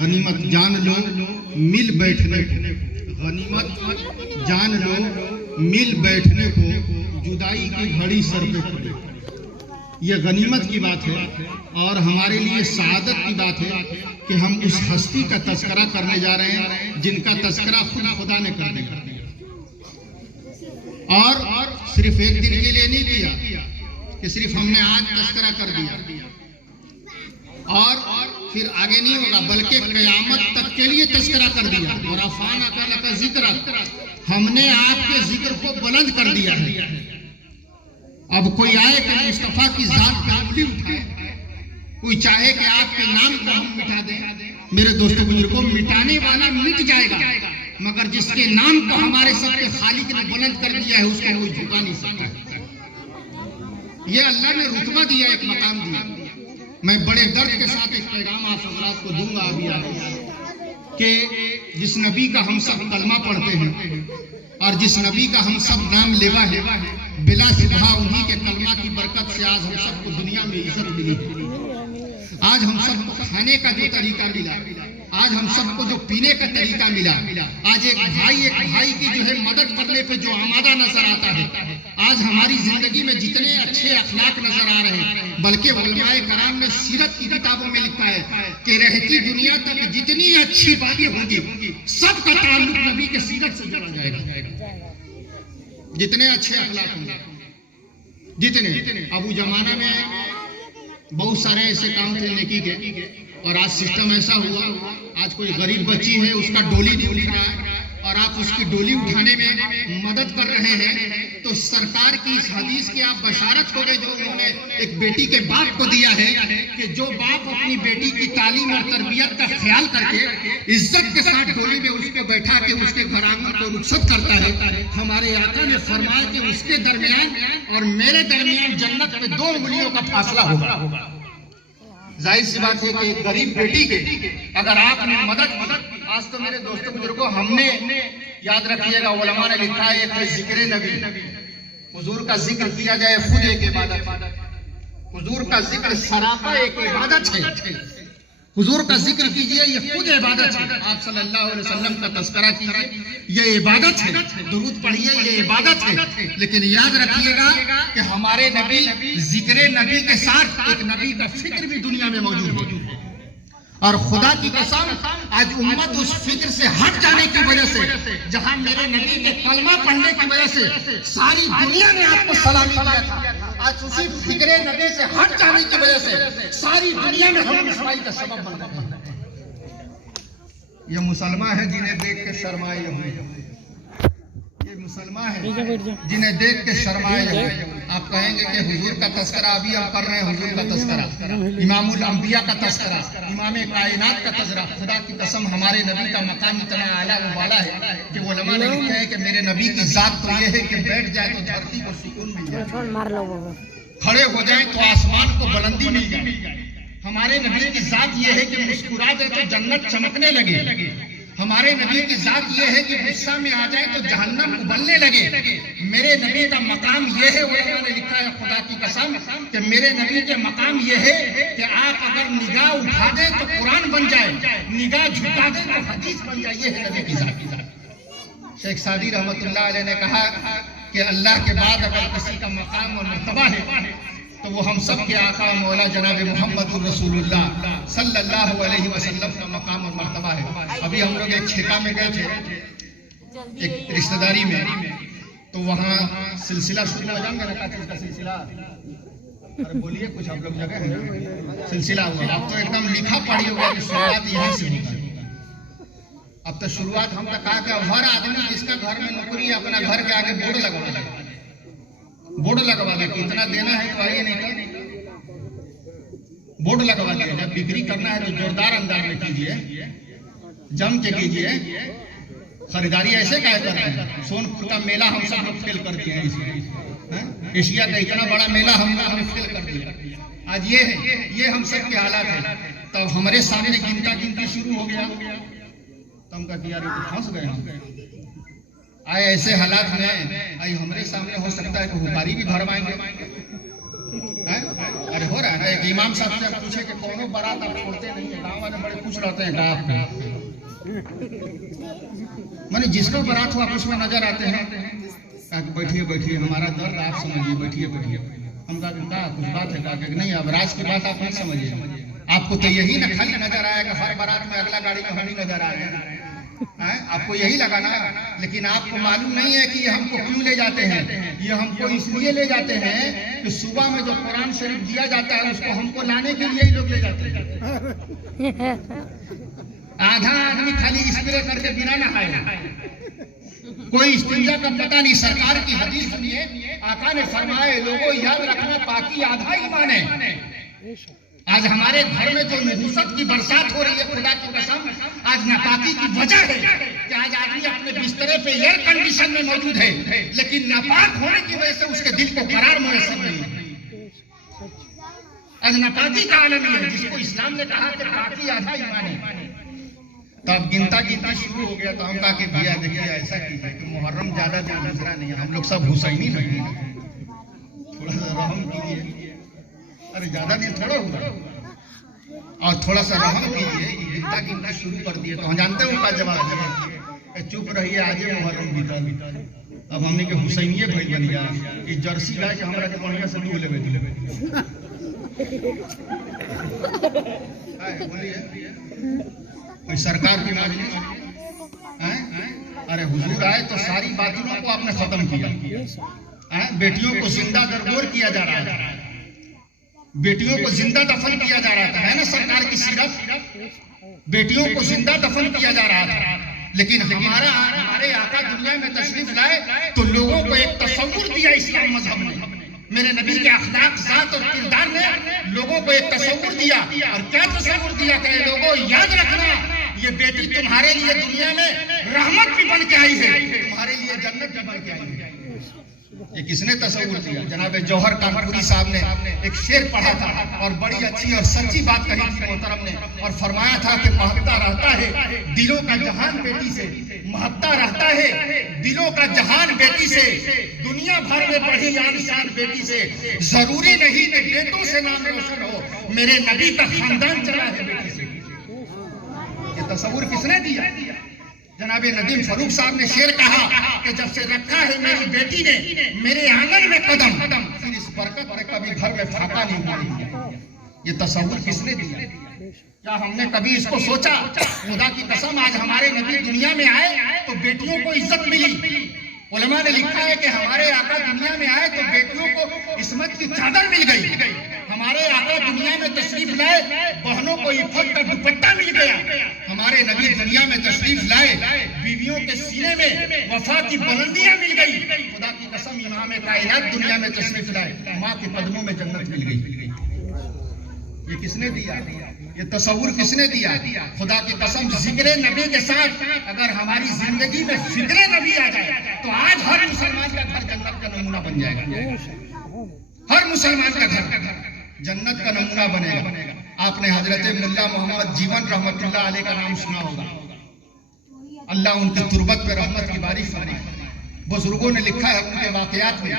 غنیمت جان لو مل بیٹھنے کو، غنیمت جان لو مل بیٹھنے کو، جدائی کی گھڑی سر پہ پڑے. یہ غنیمت کی بات ہے اور ہمارے لیے سعادت کی بات ہے کہ ہم اس ہستی کا تذکرہ کرنے جا رہے ہیں جن کا تذکرہ خود خدا نے کر دیا، اور صرف ایک دن کے لیے نہیں کیا کہ صرف ہم نے آج تذکرہ کر دیا اور پھر آگے نہیں ہوگا، بلکہ قیامت تک کے لیے تذکرہ کر دیا. اور افانا کا ذکر، ہم نے آپ کے ذکر کو بلند کر دیا ہے. اب کوئی آئے کہ مصطفیٰ کی ذات پہ انگلی اٹھائے، کوئی چاہے کہ آپ کے نام کو ہم مٹا دیں، میرے دوستوں بزرگوں، مٹانے والا مٹ جائے گا، مگر جس کے نام کو ہمارے سب کے خالق نے بلند کر دیا ہے اس کو کوئی جھکا نہیں سکتا. یہ اللہ نے رتبہ دیا، ایک مقام دیا. میں بڑے درد کے ساتھ ایک پیغام آپ حضرات کو دوں گا ابھی آگے کہ جس نبی کا ہم سب کلمہ پڑھتے ہیں اور جس نبی کا ہم سب نام لیوا ہے، بلا شبہ انہی کے کلمہ کی برکت سے آج ہم سب کو دنیا میں عزت ملی. آج ہم سب کو کھانے کا جو طریقہ ملا، آج ہم سب کو جو پینے کا طریقہ ملا، آج ایک بھائی کی جو ہے مدد کرنے پہ جو آمادہ نظر آتا ہے، آج ہماری زندگی میں جتنے اچھے اخلاق نظر آ رہے ہیں، بلکہ علماء کرام نے سیرت کی کتابوں میں لکھا ہے کہ رہتی دنیا تک جتنی اچھی باتیں ہوں گی سب کا تعلق نبی کے سیرت سے جڑا جائے گا. جتنے اچھے اخلاق ہوں گے، جتنے ابو زمانہ میں بہت سارے ایسے کام تھے نیکی کے، اور آج سسٹم ایسا ہوا، آج کوئی غریب بچی ہے اس کا ڈولی نہیں اٹھ رہا ہے اور آپ اس کی ڈولی اٹھانے میں مدد کر رہے ہیں، تو سرکار کی اس حدیث کی آپ بشارت ہو گئے جو انہوں نے ایک بیٹی کے باپ کو دیا ہے کہ جو باپ اپنی بیٹی کی تعلیم اور تربیت کا خیال کر کے عزت کے ساتھ ڈولی میں اس کو بیٹھا کے اس کے گھر آنگن کو رخصت کرتا ہے، ہمارے آقا نے فرمایا کہ اس کے درمیان اور میرے درمیان جنت میں 2 انگلیوں کا فاصلہ ہوگا. ظاہر سی بات ہے کہ ایک غریب بیٹی کے اگر آپ نے مدد، آج تو میرے دوستوں بزرگوں ہم نے یاد رکھیے گا، علماء نے لکھا ہے کہ ذکر نبی، حضور کا ذکر کیا جائے خود ایک عبادت، حضور کا ذکر سراپا ایک عبادت ہے. حضور کا ذکر کیجئے یہ خود عبادت ہے. آپ صلی اللہ علیہ وسلم کا تذکرہ کیجئے یہ عبادت ہے. درود پڑھیے یہ عبادت ہے. لیکن یاد رکھیے گا کہ ہمارے نبی ذکر نبی کے ساتھ ایک نبی کا فکر بھی دنیا میں موجود ہے، اور خدا کی قسم آج امت اس فکر سے ہٹ جانے کی وجہ سے، جہاں میرے نبی کے کلمہ پڑھنے کی وجہ سے ساری دنیا نے آپ کو سلامی دیا تھا، آج اسی فکر نبی سے ہٹ جانے کی وجہ سے ساری دنیا میں ہم رسوائی کا سبب بن گئے. یہ مسلمان ہے جنہیں دیکھ کے شرمائے ہوئے، یہ مسلمان ہے جنہیں دیکھ کے شرمائے ہوئے. آپ کہیں گے کہ حضور کا تذکرہ ابھی ہم کر رہے ہیں، حضور کا تذکرہ، امام الانبیاء کا تذکرہ، امام کائنات کا تذکرہ. خدا کی قسم ہمارے نبی کا مقام اتنا اعلیٰ و بالا ہے کہ علماء نے لکھا ہے کہ میرے نبی کی ذات تو یہ ہے کہ بیٹھ جائے تو دھرتی کو سکون مل جائے، کھڑے ہو جائیں تو آسمان کو بلندی مل جائے. ہمارے نبی کی ذات یہ ہے کہ مسکرا دے تو جنت چمکنے لگے. ہمارے نبی کی ذات یہ ہے کہ غصہ میں آ جائے تو جہنم ابلنے لگے. میرے نبی کا مقام یہ ہے، علماء نے لکھا ہے خدا کی قسم کہ میرے نبی کے مقام یہ ہے کہ آپ اگر نگاہ اٹھا دیں تو قرآن بن جائے، نگاہ جھکا دیں تو حدیث بن جائے. یہ ہے نبی کی ذات. شیخ سعدی رحمت اللہ علیہ نے کہا کہ اللہ کے بعد اگر کسی کا مقام اور مرتبہ ہے تو وہ ہم سب کے آقا مولا جناب محمد رسول اللہ صلی اللہ علیہ وسلم کا مقام اور مرتبہ ہے. ابھی ہم لوگ ایک چھیکا میں گئے تھے ایک رشتہ داری میں، تو وہاں سلسلہ شروع ہو جائیں گے نا، کا سلسلہ، ارے بولیے کچھ آپ لوگ جگہ ہے سلسلہ ہوا. اب تو ایک دم لکھا پڑھی ہوگا کہ شروعات یہاں سے ہوگی. اب تو شروعات ہم نے کہا کہ ہر آدمی جس کا گھر میں نوکری ہے اپنا گھر کے آگے بورڈ لگوا دے کہ اتنا دینا ہے تو آئیے، نہیں تو بورڈ لگوا دیا. جب بکری کرنا ہے تو زوردار انداز میں کیجیے، جم کے کیجیے. خریداری ایسے کہہ کر رہے ہیں. سون پور کا میلہ ہم سب لوگ فیل کر دیا ہے، ایشیا کا اتنا بڑا میلہ ہم لوگوں نے فیل کر دیا. آج یہ ہم سب کے حالات ہیں. تو ہمارے سامنے گنتی شروع ہو گیا تو ہم کہا کہ یار یہ تو پھنس گئے ہم. آئے ایسے حالات میں آئی ہمارے سامنے ہو سکتا ہے کہ حکاری بھی بھروائیں گے. ارے ہو رہا ہے نا. ایک امام صاحب سے پوچھے کہ کونوں بارات آپ چھوڑتے نہیں ہیں, گاؤں والے بڑے خوش رہتے ہیں گاؤں میں, میں نے جس کا بارات ہو آپ اس میں نظر آتے ہیں. کہا کہ بیٹھیے بیٹھیے, ہمارا درد آپ سمجھیے, بیٹھیے بیٹھیے. ہم کہا کہ کچھ بات ہے, کہا کہ نہیں اب راز کی بات آپ نہیں سمجھیے. آپ کو تو یہی نہ خالی نظر آئے گا ہر بارات میں اگلا گاڑی میں ہم ہی نظر آ رہے ہیں, آپ کو یہی لگا نا. لیکن آپ کو معلوم نہیں ہے کہ یہ ہم کو کیوں لے جاتے ہیں. یہ ہم کو اس لیے لے جاتے ہیں کہ صبح میں جو قرآن شریف دیا جاتا ہے اس کو ہم کو لانے کے لیے ہی لوگ لے جاتے ہیں. آدھا آدمی خالی اسپرے کر کے بنا نہائے, کوئی استنجا کا پتہ نہیں. سرکار کی حدیث سنیے, آقا نے فرمائے لوگوں یاد رکھنا پاکی آدھا ایمان ہے. آج ہمارے گھر میں جو نحوست کی برسات ہو رہی ہے, خدا کی قسم آج ناپاکی کی وجہ ہے کہ آج آدمی اپنے بسترے پہ ایئر کنڈیشن میں موجود ہے, لیکن ناپاک ہونے کی وجہ سے اس کے دل کو قرار میسر نہیں. آج ناپاکی کا عالم ہے جس کو اسلام نے کہا کہ پاکی آدھا ایمان ہے. تو اب گنتا گنتا شروع ہو گیا, تو ہم کہا کہ بھیا دیکھیے ایسا کیجیے کہ محرم زیادہ دن گزرا نہیں ہے, ہم لوگ سب حسینی نہیں ہیں, تھوڑا سا رحم کیجیے. ارے زیادہ دن تھوڑا ہوا, اور تھوڑا سا رحم کیجیے. گنتا گنتا شروع کر دیے تو ہم جانتے ہیں ان کا جواب دیا, چپ رہیے آج محرم بیتا. اب ہم نے کہ حسینیے بھائی بن گیا, یہ جرسی گائے کہ ہمارا کے بڑھیا سے ڈول لے بولیے کوئی سرکار کی مجلس. ارے حضور آئے تو ساری باطلوں کو آپ نے ختم کیا. بیٹیوں کو زندہ درگور کیا جا رہا تھا, بیٹیوں کو زندہ دفن کیا جا رہا تھا, ہے نا سرکار کی سیرت. بیٹیوں کو زندہ دفن کیا جا رہا تھا. لیکن ہمارے آقا دنیا میں تشریف لائے تو لوگوں کو ایک تصور دیا اسلام مذہب نے. میرے نبی کے اخلاق, ذات اور کردار نے لوگوں کو ایک تصور دیا. اور کیا تصور دیا کہ لوگوں یاد رکھنا یہ بیٹی تمہارے لیے دنیا میں رحمت بھی بن کے آئی ہے, تمہارے لیے جنت بھی بن کے آئی ہے. یہ کس نے تصور دیا؟ جناب جوہر کانپوری صاحب نے ایک شعر پڑھا تھا اور بڑی اچھی اور سچی بات کہی تھی محترم نے, اور فرمایا تھا کہ مہکتا رہتا ہے دلوں کا جہان بیٹی سے, مہکتا رہتا ہے دلوں کا جہان بیٹی سے, دنیا بھر میں پڑھی یاد شان بیٹی سے, ضروری نہیں کہ بیٹوں سے نام روشن ہو, میرے نبی کا خاندان چلا ہے بیٹی سے. یہ تصور کس نے دیا؟ جناب ندیم فاروق صاحب نے شعر کہا کہ جب سے رکھا ہے میری بیٹی نے میرے آنگن میں قدم, پھر اس برکت میں کبھی گھر میں پھاکا نہیں پڑی. یہ تصور کس نے دیا؟ کیا ہم نے کبھی اس کو سوچا؟ خدا کی قسم آج ہمارے نبی دنیا میں آئے تو بیٹیوں کو عزت ملی. علماء نے لکھا ہے کہ ہمارے آقا دنیا میں آئے تو بیٹیوں کو عصمت کی چادر مل گئی. ہمارے آقا دنیا میں تشریف لائے, بہنوں کو عفت کا دوپٹہ مل گیا. ہمارے نبی دنیا میں تشریف لائے, بیویوں کے سینے میں وفا کی بلندیاں مل گئی. خدا کی قسم امام کائنات دنیا میں تشریف لائے, ماں کے قدموں میں جنت مل گئی. یہ کس نے دیا؟ یہ تصور کس نے دیا؟ خدا کی قسم ذکر نبی کے ساتھ اگر ہماری زندگی میں ذکر نبی آ جائے تو آج ہر مسلمان کا گھر جنت کا نمونہ بن جائے گا. ہر مسلمان کا گھر جنت کا نمونہ بنے گا. آپ نے حضرت ملا محمد جیون رحمت اللہ علیہ کا نام سنا ہوگا. اللہ ان کی تربت پہ رحمت کی بارش فرمائے. بزرگوں نے لکھا ہے ان کے واقعات میں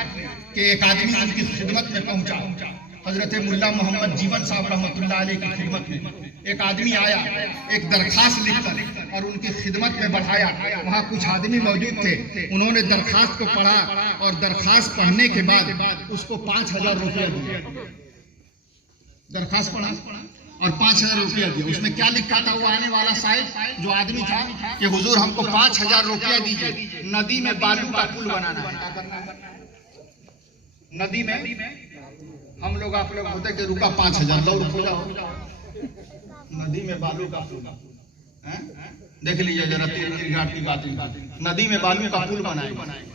کہ ایک آدمی ان کی خدمت میں پہنچا. حضرت ملا محمد جیون صاحب رحمت اللہ علیہ کی خدمت میں ایک آدمی آیا, ایک درخواست لکھ کر اور ان کی خدمت میں بڑھایا. وہاں کچھ آدمی موجود تھے, انہوں نے درخواست کو پڑھا اور درخواست پڑھنے کے بعد اس کو 5,000 روپیہ دیا. درخواست پڑھا اور 5,000 روپیہ دیا. اس میں کیا لکھا تھا وہ آنے والا صاحب جو آدمی تھا کہ حضور ہم کو 5,000 روپیہ دیجیے, ندی میں بالو کا پل بنانا ہے. ندی میں ہم لوگ آپ لوگ ہوتے کہ رکا 5,000 لو رکھا ندی میں بالو کا پل. دیکھ لیجیے ذرا تیر گھاٹ کی بات. ندی میں بالو کا پل بنائے,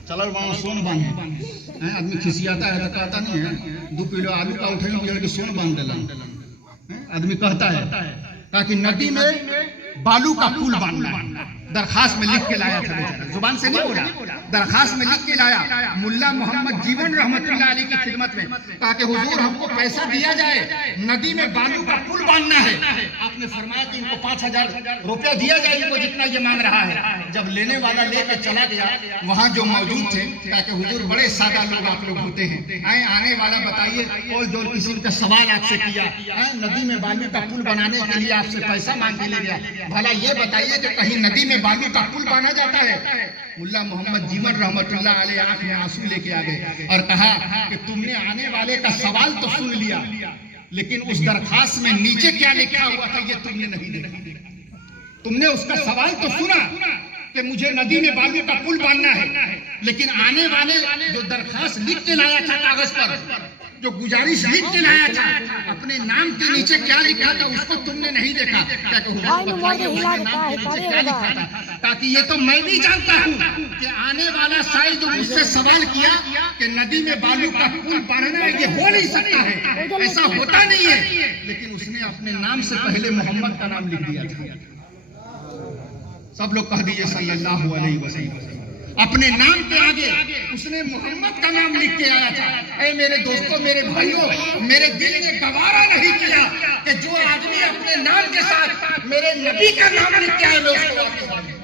چلو وہاں سون باندھے. آدمی کھسیاتا ہے تو کہتا نہیں ہے 2 کلو آلو کا اٹھے کہ سون باندھ دینا. آدمی کہتا ہے تاکہ ندی میں بالو کا پل باندھنا. درخواست میں لکھ کے لایا تھا, زبان سے نہیں بولا, درخواست میں لکھ کے لایا ملا محمد جیون رحمت اللہ علیہ کی خدمت میں، کہا کہ حضور ہم کو پیسہ دیا جائے، ندی میں بالو کا پل باندھنا ہے۔ آپ نے فرمایا کہ ان کو 5000 روپیہ دیا جائے، ان کو جتنا یہ مانگ رہا ہے۔ جب لینے والا لے کے چلا گیا، وہاں جو موجود تھے کہا کہ حضور بڑے سادہ لوگ آپ لوگ ہوتے ہیں، آنے والا بتائیے کوئی جو کسی کا سوال آپ سے کیا، ندی میں بالو کا پل بنانے کے لیے آپ سے پیسہ مانگ کے لے گیا، بھلا یہ بتائیے کہ کہیں ندی میں بالو کا پل باندھا جاتا ہے؟ ملا محمد جیون رحمت اللہ علیہ آنکھ میں آنسو لے کے آ گئے اور کہا کہ تم نے آنے والے کا سوال تو سن لیا، لیکن اس درخواست میں نیچے کیا لکھا ہوا تھا یہ تم نے نہیں دیکھا۔ تم نے اس کا سوال تو سنا کہ مجھے ندی میں بالو کا پل باندھنا ہے، لیکن آنے والے جو درخواست لکھ کے لایا تھا کاغذ پر، جو گزارش لکھ کے لایا تھا، اپنے نام کے نیچے کیا لکھا تھا اس کو تم نے نہیں دیکھا۔ تاکہ یہ تو میں بھی جانتا ہوں کہ آنے والا سائل جو مجھ سے سوال کیا کہ ندی میں بالو کا پل باندھنا ہے، یہ ہو نہیں سکتا ہے، ایسا ہوتا نہیں ہے، لیکن اس نے اپنے نام سے پہلے محمد کا نام لکھ دیا تھا۔ سب لوگ کہہ دیجئے صلی اللہ علیہ وسلم۔ اپنے نام کے آگے اس نے محمد کا نام لکھ کے آیا تھا۔ اے میرے دوستوں، میرے بھائیوں، میرے دل نے گوارا نہیں کیا کہ جو آدمی اپنے نام کے ساتھ میرے نبی کا نام لکھ کے آئے میں اس کو واپس آ گیا۔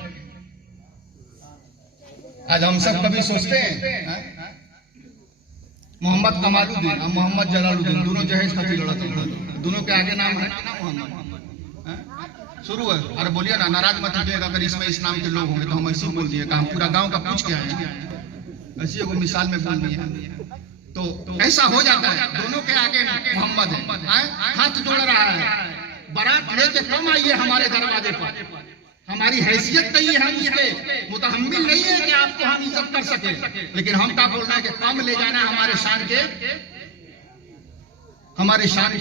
آج ہم سب کبھی سوچتے ہیں محمد کمال الدین اور محمد جلال الدین دونوں جہیز خطی لڑتے، دونوں کے آگے نام ہے نا محمد۔ شروع ہے، ارے بولیے نا، ناراض مت ہوئیے گا اگر اس میں اس نام کے لوگ ہوں گے تو ہم ایسے بول دیے کہ ہم پورا گاؤں کا پوچھ کے آئے ہیں، ایسی کوئی مثال میں بول دی ہے تو ایسا ہو جاتا ہے۔ دونوں کے آگے محمد ہے، ہاتھ جوڑ رہا ہے، بارات لے کے کم آئیے ہمارے دروازے پر، ہماری حیثیت نہیں ہے، ہم اس کے متحمل نہیں ہے کہ آپ کو ہم عزت کر سکیں، لیکن ہم کا بولنا ہے کہ کم لے جانا ہمارے شان کے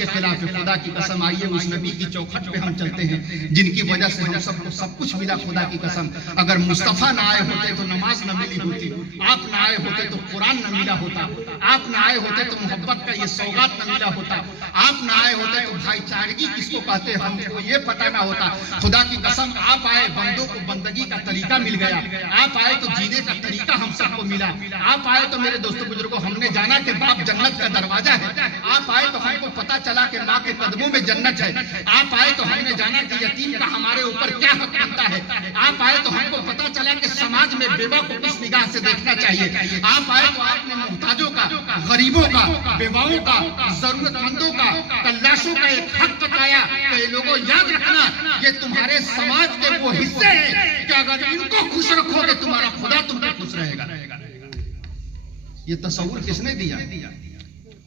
خلاف ہے۔ خدا کی قسم آئیے اس نبی کی چوکھٹ پہ ہم چلتے ہیں جن کی وجہ سے ہم سب کو سب کچھ ملا۔ خدا کی قسم اگر مصطفیٰ نہ آئے ہوتے تو نماز نہ ملی ہوتی، آپ نہ آئے ہوتے تو قرآن نہ ملا ہوتا، آپ نہ آئے ہوتے تو محبت کا یہ سوغات نہ ملا ہوتا، آپ نہ آئے ہوتے تو بھائی چارگی کس کو کہتے ہیں ہم کو یہ پتہ نہ ہوتا۔ خدا کی قسم آپ آئے، بندوں کو بندگی کا طریقہ مل گیا، آپ آئے تو جینے کا طریقہ ہم سب کو ملا، آپ آئے تو میرے دوستوں بزرگوں ہم نے جانا کہ باپ جنت کا دروازہ ہے، آپ آئے تو ہم کو پتا چلا کہ ماں کے قدموں میں جنت ہے، آپ آئے تو ہم نے جانا کہ یتیم کا ہمارے اوپر کیا حق بنتا ہے، آپ آئے تو ہم کو پتا چلا کہ سماج میں بیوہ کو کس نگاہ سے دیکھنا چاہیے، آپ آئے تو آپ نے محتاجوں کا، غریبوں کا، بیواؤں کا، ضرورت مندوں کا، تلاشوں کا ایک حق بتایا کہ لوگوں یاد رکھنا یہ تمہارے سماج کے وہ حصے ہیں کہ اگر ان کو خوش رکھو گے تمہارا خدا تم پہ خوش رہے گا۔ یہ تصور کس نے دیا؟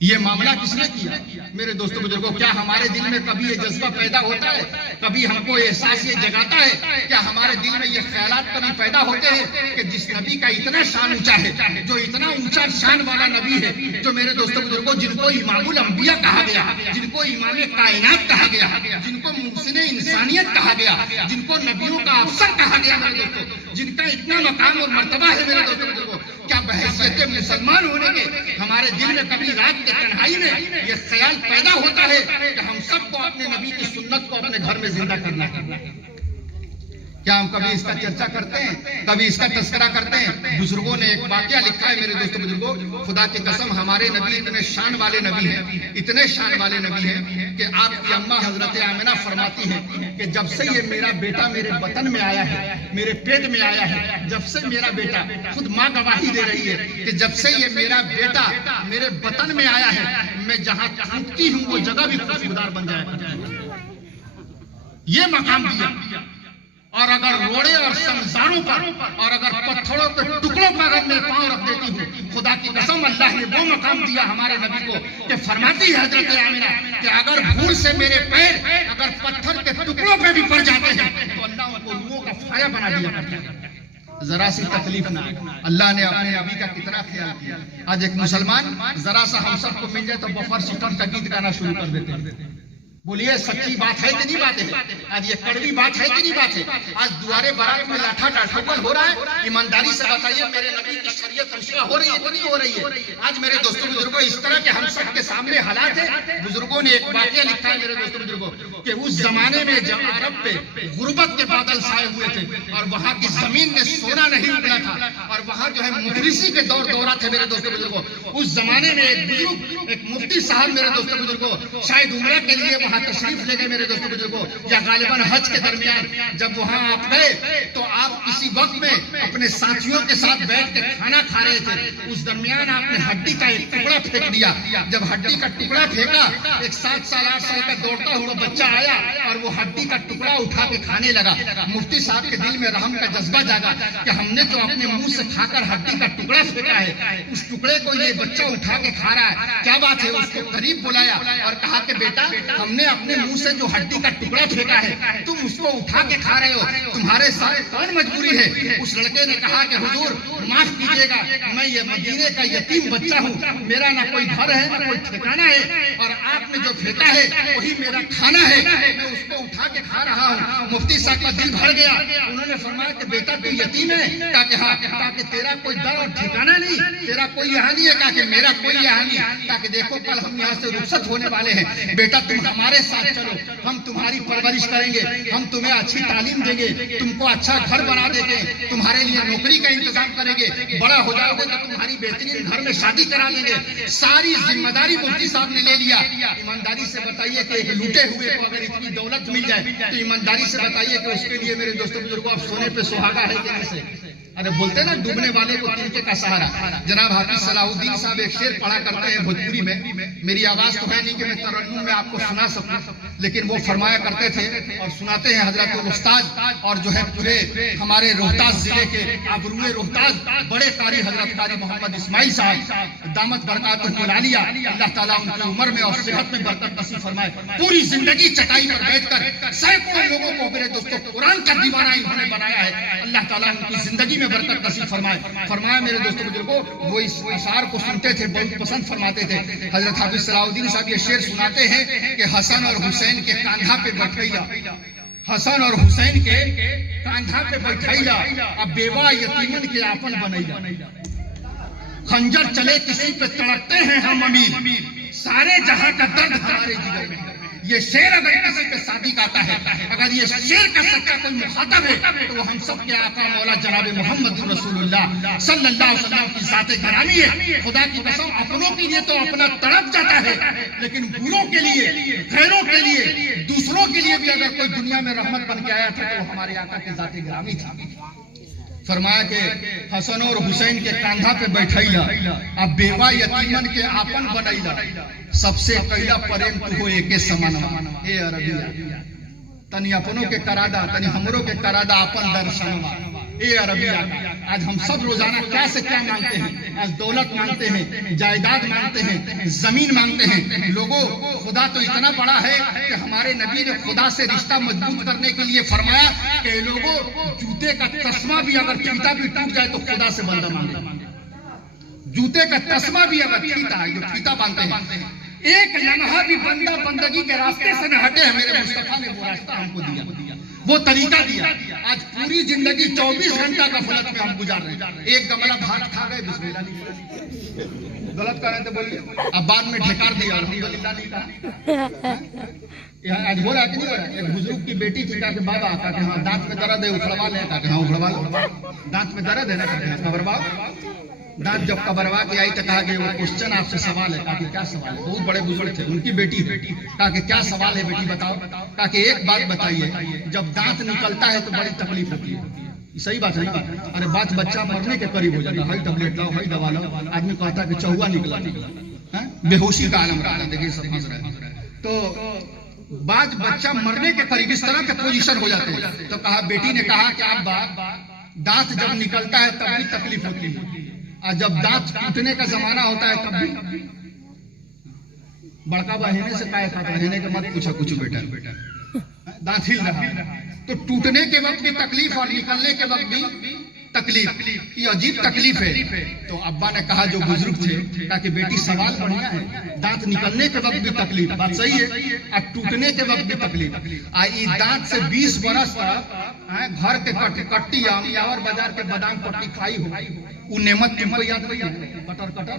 یہ معاملہ کس نے کیا؟ میرے دوستوں بزرگوں، کیا ہمارے دل میں کبھی یہ جذبہ پیدا ہوتا ہے؟ کبھی ہم کو احساس یہ جگاتا ہے؟ کیا ہمارے دل میں یہ خیالات کبھی پیدا ہوتے ہیں کہ جس نبی کا اتنا شان اونچا ہے، جو اتنا اونچا شان والا نبی ہے، جو میرے دوستوں بزرگوں جن کو امام الانبیاء کہا گیا، جن کو امام کائنات کہا گیا، جن کو محسن انسانیت کہا گیا، جن کو نبیوں کا افسر کہا گیا، میرے دوستوں جن کا اتنا مقام اور مرتبہ ہے، میرے دوستوں بزرگوں، کیا بحیثیت مسلمان ہونے کے ہمارے دل میں کبھی رات کے تنہائی میں یہ خیال پیدا ہوتا ہے کہ ہم سب کو اپنے نبی کی سنت کو اپنے گھر میں زندہ کرنا ہے؟ کیا ہم کبھی اس کا چرچا کرتے ہیں؟ کبھی اس کا تذکرہ کرتے ہیں؟ بزرگوں نے ایک واقعہ لکھا ہے میرے دوستوں بزرگوں، خدا کی قسم ہمارے نبی اتنے شان والے نبی ہیں، اتنے شان والے نبی ہیں کہ آپ کی اماں حضرت آمنہ فرماتی ہیں کہ جب سے یہ میرا بیٹا میرے بطن میں آیا ہے، میرے پیٹ میں آیا ہے، جب سے میرا بیٹا، خود ماں گواہی دے رہی ہے کہ جب سے یہ میرا بیٹا میرے بطن میں آیا ہے، میں جہاں تھوکتی ہوں وہ جگہ بھی خوشبودار بن جائے، یہ مقام دیا۔ اور اگر روڑے اور سمزاروں پر اور اگر پتھروں کے ٹکڑوں پر اگر میں پاؤں رکھ دیتی ہوں، خدا کی قسم اللہ نے وہ مقام دیا ہمارے نبی کو کہ فرماتی ہے حضرت آمنہ کہ اگر بھول سے میرے پیر اگر پتھر کے ٹکڑوں پہ بھی پڑ جاتے ہیں تو اللہ ان کو روحوں کا سایہ بنا دیا کرتا ہے۔ ذرا سی تکلیف نہ، اللہ نے اپنے نبی کا کتنا خیال کیا۔ آج ایک مسلمان ذرا سا ہم سب کو مل جائے تو بفر سٹم کا گیت گانا شروع کر دیتے ہیں۔ بولیے سچی بات ہے کہ نہیں بات ہے؟ آج یہ کڑوی بات ہے کہ نہیں بات ہے؟ آج دوارے بارات میں لاٹھا ٹاٹھوکل ہو رہا ہے، ایمانداری سے بتائیے میرے نبی کی شریعت رسوا ہو رہی ہے کہ نہیں ہو رہی ہے؟ آج میرے دوستوں بزرگوں اس طرح کے ہم سب کے سامنے حالات ہیں۔ بزرگوں نے ایک واقعہ لکھا ہے میرے دوستوں بزرگوں، کہ اس زمانے میں جب عرب پہ غربت کے بادل چھائے ہوئے تھے اور وہاں کی زمین میں سونا نہیں اگلا تھا اور وہاں جو ہے مفلسی کے دورہ تھے میرے دوستوں بزرگوں، اس زمانے میں ایک بزرگ، ایک مفتی صاحب میرے دوستوں بزرگوں شاید عمرہ کے لیے وہاں تشریف لے گئے میرے دوستوں بزرگوں، یا غالباً حج کے درمیان جب وہاں آپ گئے تو آپ کسی وقت میں اپنے ساتھیوں کے ساتھ بیٹھ کے کھانا کھا رہے تھے، اس درمیان آپ نے ہڈی کا ایک ٹکڑا پھینک دیا۔ جب ہڈی کا ٹکڑا پھینکا، ایک 7 سال 8 سال کا دوڑتا ہوا بچہ آیا اور وہ ہڈی کا ٹکڑا اٹھا کے کھانے لگا۔ مفتی صاحب کے دل میں رحم کا جذبہ جاگا کہ ہم نے تو اپنے منہ سے کھا کر ہڈی کا ٹکڑا پھینکا ہے، اس ٹکڑے کو یہ بچہ اٹھا کے کھا رہا ہے، کیا بات ہے؟ اس کو قریب بلایا اور کہا کہ بیٹا ہم نے اپنے منہ سے جو ہڈی کا ٹکڑا پھینکا ہے تم اس کو اٹھا کے کھا رہے ہو، تمہارے ساتھ کون مجبوری ہے؟ اس لڑکے نے کہا کہ حضور معاف کیجیے گا، میں یہ مدینے کا یتیم بچہ ہوں، میرا نہ کوئی گھر ہے نہ کوئی ٹھکانہ ہے، اور آپ نے جو پھینکا ہے وہی میرا کھانا ہے، میں اس کو اٹھا کے کھا رہا ہوں۔ مفتی صاحب کا دل بھر گیا، انہوں نے فرمایا کہ بیٹا تو یتیم ہے؟ کہا کہ ہاں۔ کہا کہ تیرا کوئی در اور ٹھکانہ نہیں، تیرا کوئی یہاں نہیں ہے؟ کہا کہ میرا کوئی یہاں نہیں۔ کہا کہ دیکھو کل ہم یہاں سے رخصت ہونے والے ہیں، بیٹا تم ہمارے ساتھ چلو، ہم تمہاری پرورش کریں گے، ہم تمہیں اچھی تعلیم دیں گے، تم کو اچھا گھر بنا دیں گے، تمہارے لیے نوکری کا انتظام کریں گے، بڑا ہو جاؤ گے تو تمہاری بہترین گھر میں شادی کرا دیں گے۔ ساری ذمہ داری مفتی صاحب نے لے لیا۔ ایمانداری سے بتائیے کہ ایک لوٹے ہوئے کو اگر اتنی دولت مل جائے تو ایمانداری سے بتائیے کہ اس کے لیے میرے دوستوں بزرگوں اب سونے پہ سہاگا ہے کہ ایسے؟ ارے بولتے نا ڈوبنے والے کو تنکے کا سہارا۔ جناب حافظ صلاح الدین صاحب ایک شعر پڑھا کرتے ہیں بھوجپوری میں، میری آواز تو ہے نہیں کہ میں ترنم میں آپ کو سنا سکوں، لیکن وہ فرمایا کرتے تھے اور سناتے ہیں حضرت الاستاذ اور جو ہے پورے ہمارے روہتاس ضلع کے آبروئے روہتاس بڑے قاری حضرت قاری محمد اسماعیل صاحب دامت برکاتہ العالیہ، اللہ تعالیٰ ان کی عمر میں اور صحت میں برکت نصیب فرمائے۔ پوری زندگی چٹائی پر بیٹھ کر سینکڑوں لوگوں کو میرے دوستوں قرآن کا دیوانہ انہوں نے بنایا ہے، اللہ تعالیٰ ان کی زندگی میں برکت نصیب فرمائے۔ فرمایا میرے دوستوں بزرگوں وہ اس اشعار کو سنتے تھے، بہت پسند فرماتے تھے۔ حضرت حافظ صلاح الدین صاحب یہ شعر سناتے ہیں کہ حسن اور حسین کے کاندھا پہ بیٹھائیا، حسن اور حسین کے کاندھا پہ بیٹھائیا، اب بیوہ یتیمن کے آپن بنائیا، خنجر چلے کسی پہ تڑپتے ہیں ہم امیر، سارے جہاں کا درد ہمارے جگر میں۔ یہ شعر اگر کسی پہ صادق آتا ہے، اگر یہ شعر کا سچا کوئی مخاطب ہے تو وہ ہم سب کے آقا مولا جناب محمد رسول اللہ صلی اللہ علیہ وسلم کی ذات گرامی ہے۔ خدا کی قسم اپنوں کے لیے تو اپنا تڑپ جاتا ہے، لیکن بروں کے لیے، غیروں کے لیے، دوسروں کے لیے بھی اگر کوئی دنیا میں رحمت بن کے آیا تھا تو وہ ہمارے آقا کی ذات گرامی تھا۔ فرمایا کہ حسن اور حسین کے کاندھا پہ بیٹھائیا، اب بیوہ یتیمن کے آپن بنائیا، سب سے پہلا پریم تو ہو ایک سمانوا، اے عربیہ تنی اپنوں کے کرادا، تنی ہمروں کے کرادا اپن درشنوا، اے عربیہ۔ آج ہم سب روزانہ کیا سے کیا مانگتے ہیں؟ آج دولت مانگتے ہیں، جائیداد مانگتے ہیں، زمین مانگتے ہیں۔ لوگوں خدا تو اتنا بڑا ہے کہ ہمارے نبی نے خدا سے رشتہ مضبوط کرنے کے لیے فرمایا کہ لوگوں جوتے کا تسمہ بھی اگر پھیتا بھی ٹوٹ جائے تو خدا سے بندہ مانگے، جوتے کا تسمہ بھی اگر پھیتا ہے جو پھیتا باندھتے ہیں، ایک لمحہ بھی بندہ بندگی کے راستے سے نہ ہٹے، میرے مصطفیٰ نے وہ راستہ ہم کو دیا، وہ طریقہ دیا۔ آج پوری زندگی 24 گھنٹہ کا غفلت میں ہم گزار رہے ہیں۔ ایک گملہ بھات کھا گئے، بسم اللہ نہیں، غلط کر رہے تھے بولیے، اب بعد میں ڈھکار دیا، الحمدللہ نہیں کہا۔ یہاں آج ہو رہا کہ نہیں ہو رہا؟ ایک بزرگ کی بیٹی تھی، کہا کہ بابا، کہا کہ ہاں دانت میں درد ہے اکھڑوا لیں، کہا کہ ہاں اکھڑوا لو، دانت میں درد ہے نا، کہا کہ کبروا۔ دانت جب کبروا کے آئی تو کہا کہ وہ کوشچن آپ سے سوال ہے، کہا کہ کیا سوال ہے؟ بہت بڑے بزرگ تھے، ان کی بیٹی ہے، کہا کہ کیا سوال ہے بیٹی بتاؤ؟ کہا کہ ایک بات بتائیے، جب دانت نکلتا ہے تو بڑی تکلیف ہوتی ہے، صحیح بات ہے نا؟ ارے بات بچہ مرنے کے قریب ہو جاتا ہے، ہائی ٹیبلٹ لاؤ، ہائی دوا لاؤ، آدمی کہتا ہے کہ چوہا نکلا، بے ہوشی کا عالم رہا ہے، دیکھیے سب ہنس رہے ہیں۔ تو بعد بچہ مرنے کے قریب اس طرح کے پوزیشن ہو جاتے ہیں، تو کہا بیٹی نے کہا کہ اب دانت جب نکلتا ہے تب بھی تکلیف ہوتی ہے، اور جب دانت ٹوٹنے کا زمانہ ہوتا ہے تب بھی۔ بڑکا بہنے سے کہا تھا، بہنے کے مت پوچھا کچھ بیٹا، دانت ہل رہا، تو ٹوٹنے کے وقت بھی تکلیف اور نکلنے کے وقت بھی تکلیف، یہ عجیب تکلیف ہے۔ تو ابا نے کہا جو بزرگ تھے، کہا کہ بیٹی سوال بڑھیا ہے، دانت نکلنے کے وقت بھی تکلیف، بات صحیح ہے، اور ٹوٹنے کے وقت بھی تکلیف۔ دانت سے 20 برس تک گھر کے کٹی اور بازار کے بادام پٹی کھائی ہو، وہ نعمت تم کو یاد نہیں ہے؟ کٹر کٹر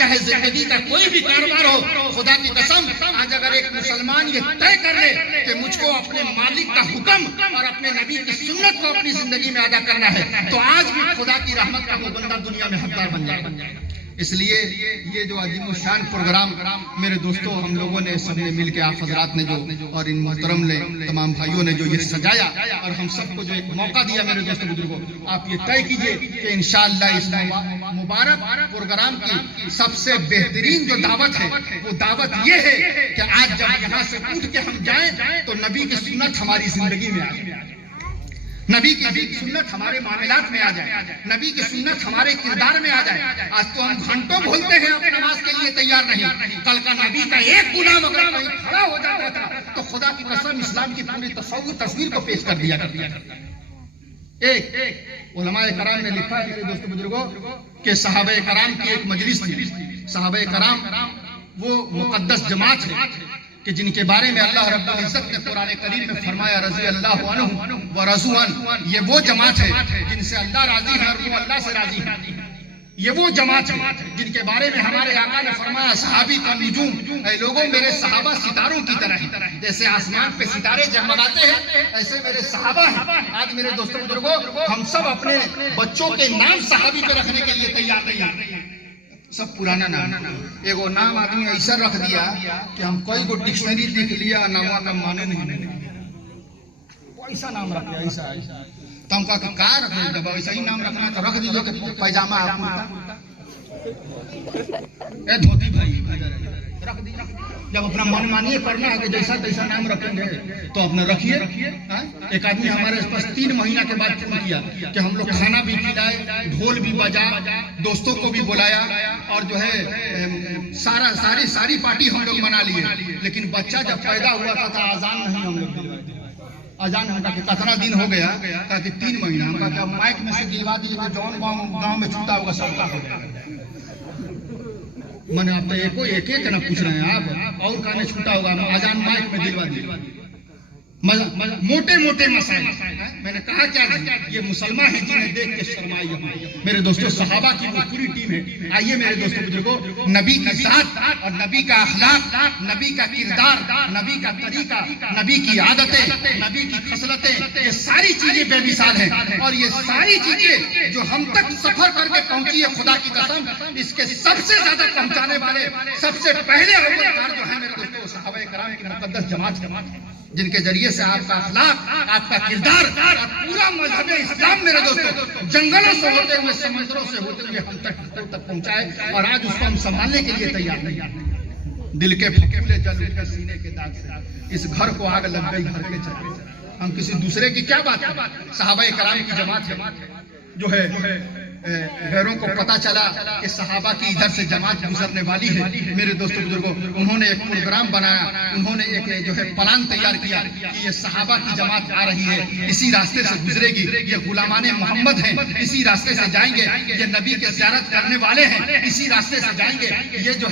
چاہے زندگی کا کوئی بھی کاروبار ہو، خدا کی قسم آج اگر ایک مسلمان یہ طے کر لے کہ مجھ کو اپنے مالک کا حکم اور اپنے نبی کی سنت کو اپنی زندگی میں ادا کرنا ہے، تو آج بھی خدا کی رحمت کا وہ بندہ دنیا میں حقدار بن جائے گا۔ اس لیے یہ جو عظیم الشان پروگرام میرے دوستوں ہم لوگوں نے سب نے مل کے، آپ حضرات نے جو اور ان محترم نے تمام بھائیوں نے جو یہ سجایا اور ہم سب کو جو ایک موقع دیا، میرے دوستوں بزرگوں، آپ یہ طے کیجئے کہ انشاءاللہ اس مبارک پروگرام کی سب سے بہترین جو دعوت ہے وہ دعوت یہ ہے کہ آج جب یہاں سے اٹھ کے ہم جائیں تو نبی کی سنت ہماری زندگی میں آ جائے، نبی کی سنت ہمارے معاملات میں آ جائے، نبی کی سنت ہمارے کردار میں آ جائے۔ آج تو ہم گھنٹوں بولتے ہیں، اب نماز کے لیے تیار نہیں۔ کل کا نبی کا ایک غلام اگر کہیں کھڑا ہو جاتا تھا تو خدا کی قسم اسلام کی پوری تصویر کو پیش کر دیا کرتا تھا۔ ایک علماء کرام نے لکھا ہے میرے دوستوں بزرگوں کہ صحابہ کرام کی ایک مجلس تھی۔ صحابہ کرام وہ مقدس جماعت ہے کہ جن کے بارے میں اللہ رب العزت نے قرآن کریم میں فرمایا رضی اللہ عنہ ورضوا عنہ، یہ وہ جماعت ہے جن سے اللہ راضی ہے اور وہ اللہ سے راضی ہے۔ یہ وہ جماعت ہے جن کے بارے میں ہمارے آقا نے فرمایا صحابی کا نجوم، اے لوگوں میرے صحابہ ستاروں کی طرح ہیں، جیسے آسمان پہ ستارے جگمگاتے ہیں ایسے میرے صحابہ ہیں۔ آج میرے دوستوں بزرگوں ہم سب اپنے بچوں کے نام صحابی پہ رکھنے کے لیے تیار نہیں ہیں، سب پرانا نام۔ ایک نام آدمی ایسا رکھ دیا کہ ہم کوئی کو ڈکشنری دیکھ لیا نامہ کا مانے نہیں، ایسا نام رکھ دیا ایسا تو ہم کہا کہ کہاں رکھنے جب ایسا ہی نام رکھنا تو رکھ دیجئے کہ پیجامہ آپ اے دھوتی بھائی رکھ دیجئے۔ جب اپنا من مانیے کرنا ہے کہ جیسا تیسا نام رکھیں گے تو اپنا رکھیے۔ ایک آدمی ہمارے پاس 3 مہینہ کے بعد فون کیا کہ ہم لوگ کھانا بھی کھلائے، ڈھول بھی بجا، دوستوں کو بھی بلایا اور جو ہے ساری پارٹی ہم لوگ منا لیے، لیکن بچہ جب پیدا ہوا تھا آزان نہیں ہم لوگ اذان ہم کہا کہ کتنا دن ہو گیا؟ کہا کہ 3 مہینہ۔ ہم کہا کہ مائک میں سے دلوا دیجیے کہ جون گاؤں میں چھوٹا ہوگا سب کا ہو جائے گا۔ میں نے آپ تو ایک نہ پوچھ رہے ہیں آپ اور کہاں چھوٹا ہوگا، اذان مائک میں دلوا دیجیے۔ موٹے موٹے مسائل میں نے کہا کیا یہ مسلمان ہیں جنہیں دیکھ کے شرمائیے۔ میرے دوستوں صحابہ کی وہ پوری ٹیم ہے۔ آئیے میرے دوستوں بزرگوں، نبی کی ذات اور نبی کا اخلاق، نبی کا کردار، نبی کا طریقہ، نبی کی عادتیں، نبی کی خصلتیں، یہ ساری چیزیں بے مثال ہیں اور یہ ساری چیزیں جو ہم تک سفر کر کے پہنچی ہے خدا کی قسم اس کے سب سے زیادہ پہنچانے والے سب سے پہلے اول کار جو ہے میرے دوستوں صحابہ کرام کی مقدس جماعت جن کے ذریعے سے آپ کا اخلاق، آپ کا کردار اور پورا مذہب اسلام میرے دوستوں جنگلوں سے ہوتے ہوئے سمندروں سے ہوتے ہوئے ہم تک پہنچائے اور آج اس کو ہم سنبھالنے کے لیے تیار نہیں۔ دل کے پھپھڑے جل اٹھے سینے کے داغ سے، اس گھر کو آگ لگ گئی گھر کے چلے، ہم کسی دوسرے کی کیا بات کریں؟ صحابہ کرام کی جماعت جو ہے غیروں کو پتا چلا کہ صحابہ کی ادھر سے جماعت گزرنے والی ہے۔ میرے دوستوں بزرگوں انہوں نے ایک پروگرام بنایا، انہوں نے ایک جو ہے پلان تیار کیا کہ یہ صحابہ کی جماعت آ رہی ہے، اسی راستے سے گزرے گی، یہ غلامان محمد ہیں، اسی راستے سے جائیں گے، یہ نبی کے زیارت کرنے والے ہیں، اسی راستے سے جائیں گے، یہ جو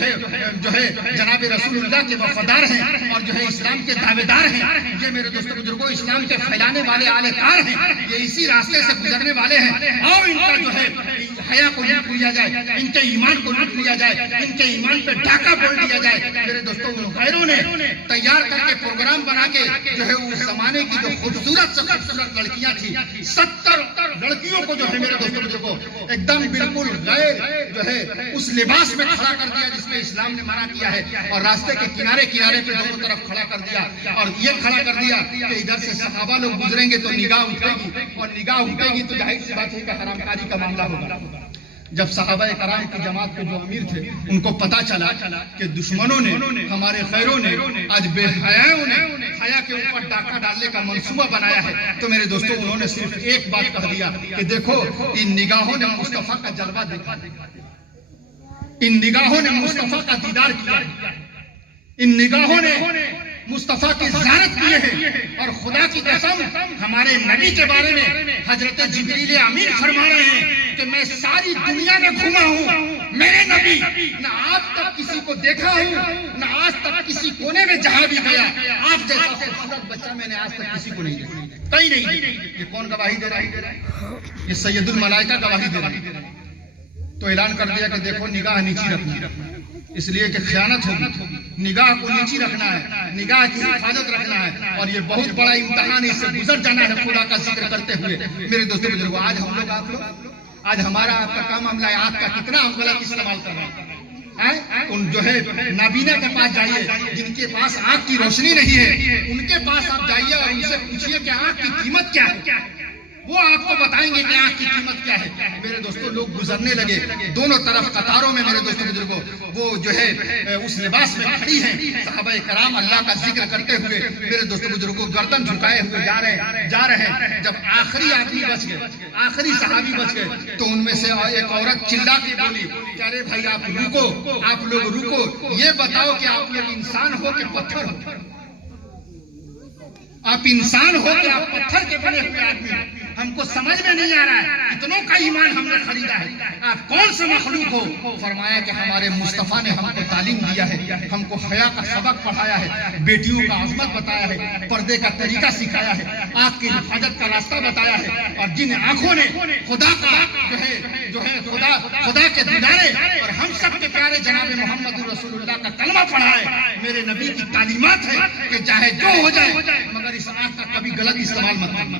ہے جناب رسول اللہ کے وفادار ہیں اور جو ہے اسلام کے دعوے دار ہیں، یہ میرے دوستوں بزرگوں اسلام کے پھیلانے والے اعلی کار ہیں، یہ اسی راستے سے گزرنے والے ہیں اور ان کا جو ہے حیا کو لوٹ لیا جائے، ان کے ایمان کو لوٹ لیا جائے، ان کے ایمان پہ ڈاکہ بول دیا جائے۔ میرے دوستوں غیروں نے تیار کر کے پروگرام بنا کے جو ہے اس زمانے کی جو خوبصورت سے خوبصورت لڑکیاں تھیں 70 لڑکیوں کو جو ہے میرے دوستوں کو ایک دم بالکل غیر جو ہے اس لباس میں کھڑا کر دیا جس میں اسلام نے منع کیا ہے اور راستے کے کنارے کنارے پہ دونوں طرف کھڑا کر دیا اور یہ کھڑا کر دیا کہ ادھر سے صحابہ لوگ گزریں گے تو نگاہ اٹھے گی اور نگاہ اٹھے گی تو ظاہر سی بات ہے کہ حرام کاری کا معاملہ ہوگا۔ جب صحابہ کرام کی جماعت کے جو امیر تھے ان کو پتا چلا کہ دشمنوں نے ہمارے خیروں نے آج بے حیاؤں نے حیا کے اوپر ڈاکہ ڈالنے کا منصوبہ بنایا ہے تو میرے دوستوں انہوں نے صرف ایک بات کہہ دیا کہ دیکھو ان نگاہوں نے مصطفیٰ کا جلوہ دیکھا، ان نگاہوں نے مصطفیٰ کا دیدار کیا، ان نگاہوں نے مصطفیٰ کی زیارت کیے ہیں اور خدا کی قسم ہمارے نبی کے بارے میں حضرت جبریل امین فرما رہے ہیں کہ میں ساری دنیا میں گھوما ہوں، میرے نبی نہ آج تک کسی کو دیکھا ہوں نہ آج تک کسی کونے میں جہاں بھی گیا آپ جیسا خوبصورت بچہ میں نے آج تک کسی کو نہیں دیکھا، کہیں نہیں دیکھا۔ یہ کون گواہی دے رہا ہے؟ یہ سید الملائکہ گواہی دے رہا ہے۔ تو اعلان کر دیا کہ دیکھو نگاہ نیچی رکھنا، اس لیے کہ خیانت ہوگی، نگاہ کو نیچی رکھنا ہے، نگاہ کی حفاظت رکھنا ہے، اور یہ بہت بڑا امتحان ہے، اس سے گزر جانا ہے خدا کا ذکر کرتے ہوئے۔ میرے دوستوں بزرگوں، آج ہم لوگ آپ لوگ آج ہمارا آپ کا کام عملہ ہے، آپ کا کتنا ہم غلط استعمال کر رہے ہیں۔ ان جو ہے نابینا کے پاس جائیے، جن کے پاس آنکھ کی روشنی نہیں ہے، ان کے پاس آپ جائیے اور ان سے پوچھیے کہ آنکھ کی قیمت کیا ہے، وہ آپ کو بتائیں گے کہ آنکھ کی قیمت کیا ہے۔ میرے دوستوں، لوگ گزرنے لگے دونوں طرف قطاروں میں، میرے دوستوں بزرگوں، وہ جو ہے اس لباس میں کھڑی ہیں، صحابہ کرام اللہ کا ذکر کرتے ہوئے میرے دوستوں بزرگوں گردن جھکائے ہوئے جا رہے ہیں۔ جب آخری آدمی بچ گئے، آخری صحابی بچ گئے، تو ان میں سے ایک عورت چلا کے بولی کہ ارے بھائی آپ رکو، آپ لوگ رکو، یہ بتاؤ کہ آپ لوگ انسان ہو کہ پتھر ہو؟ آپ انسان ہو کہ آپ پتھر کے بنے ہوئے آدمی؟ ہم کو سمجھ میں نہیں آ رہا ہے، اتنوں کا ایمان ہم نے خریدا ہے، آپ کون سے مخلوق ہو؟ فرمایا کہ ہمارے مصطفیٰ نے ہم کو تعلیم دیا ہے، ہم کو حیا کا سبق پڑھایا ہے، بیٹیوں کا عظمت بتایا ہے، پردے کا طریقہ سکھایا ہے، آنکھ کی حفاظت کا راستہ بتایا ہے، اور جن آنکھوں نے خدا کا جو ہے خدا کے دیدارے اور ہم سب کے پیارے جناب محمد رسول اللہ کا کلمہ پڑھا ہے، میرے نبی کی تعلیمات ہے کہ چاہے جو ہو جائے مگر اس آنکھ کا کبھی غلط استعمال مت کرنا۔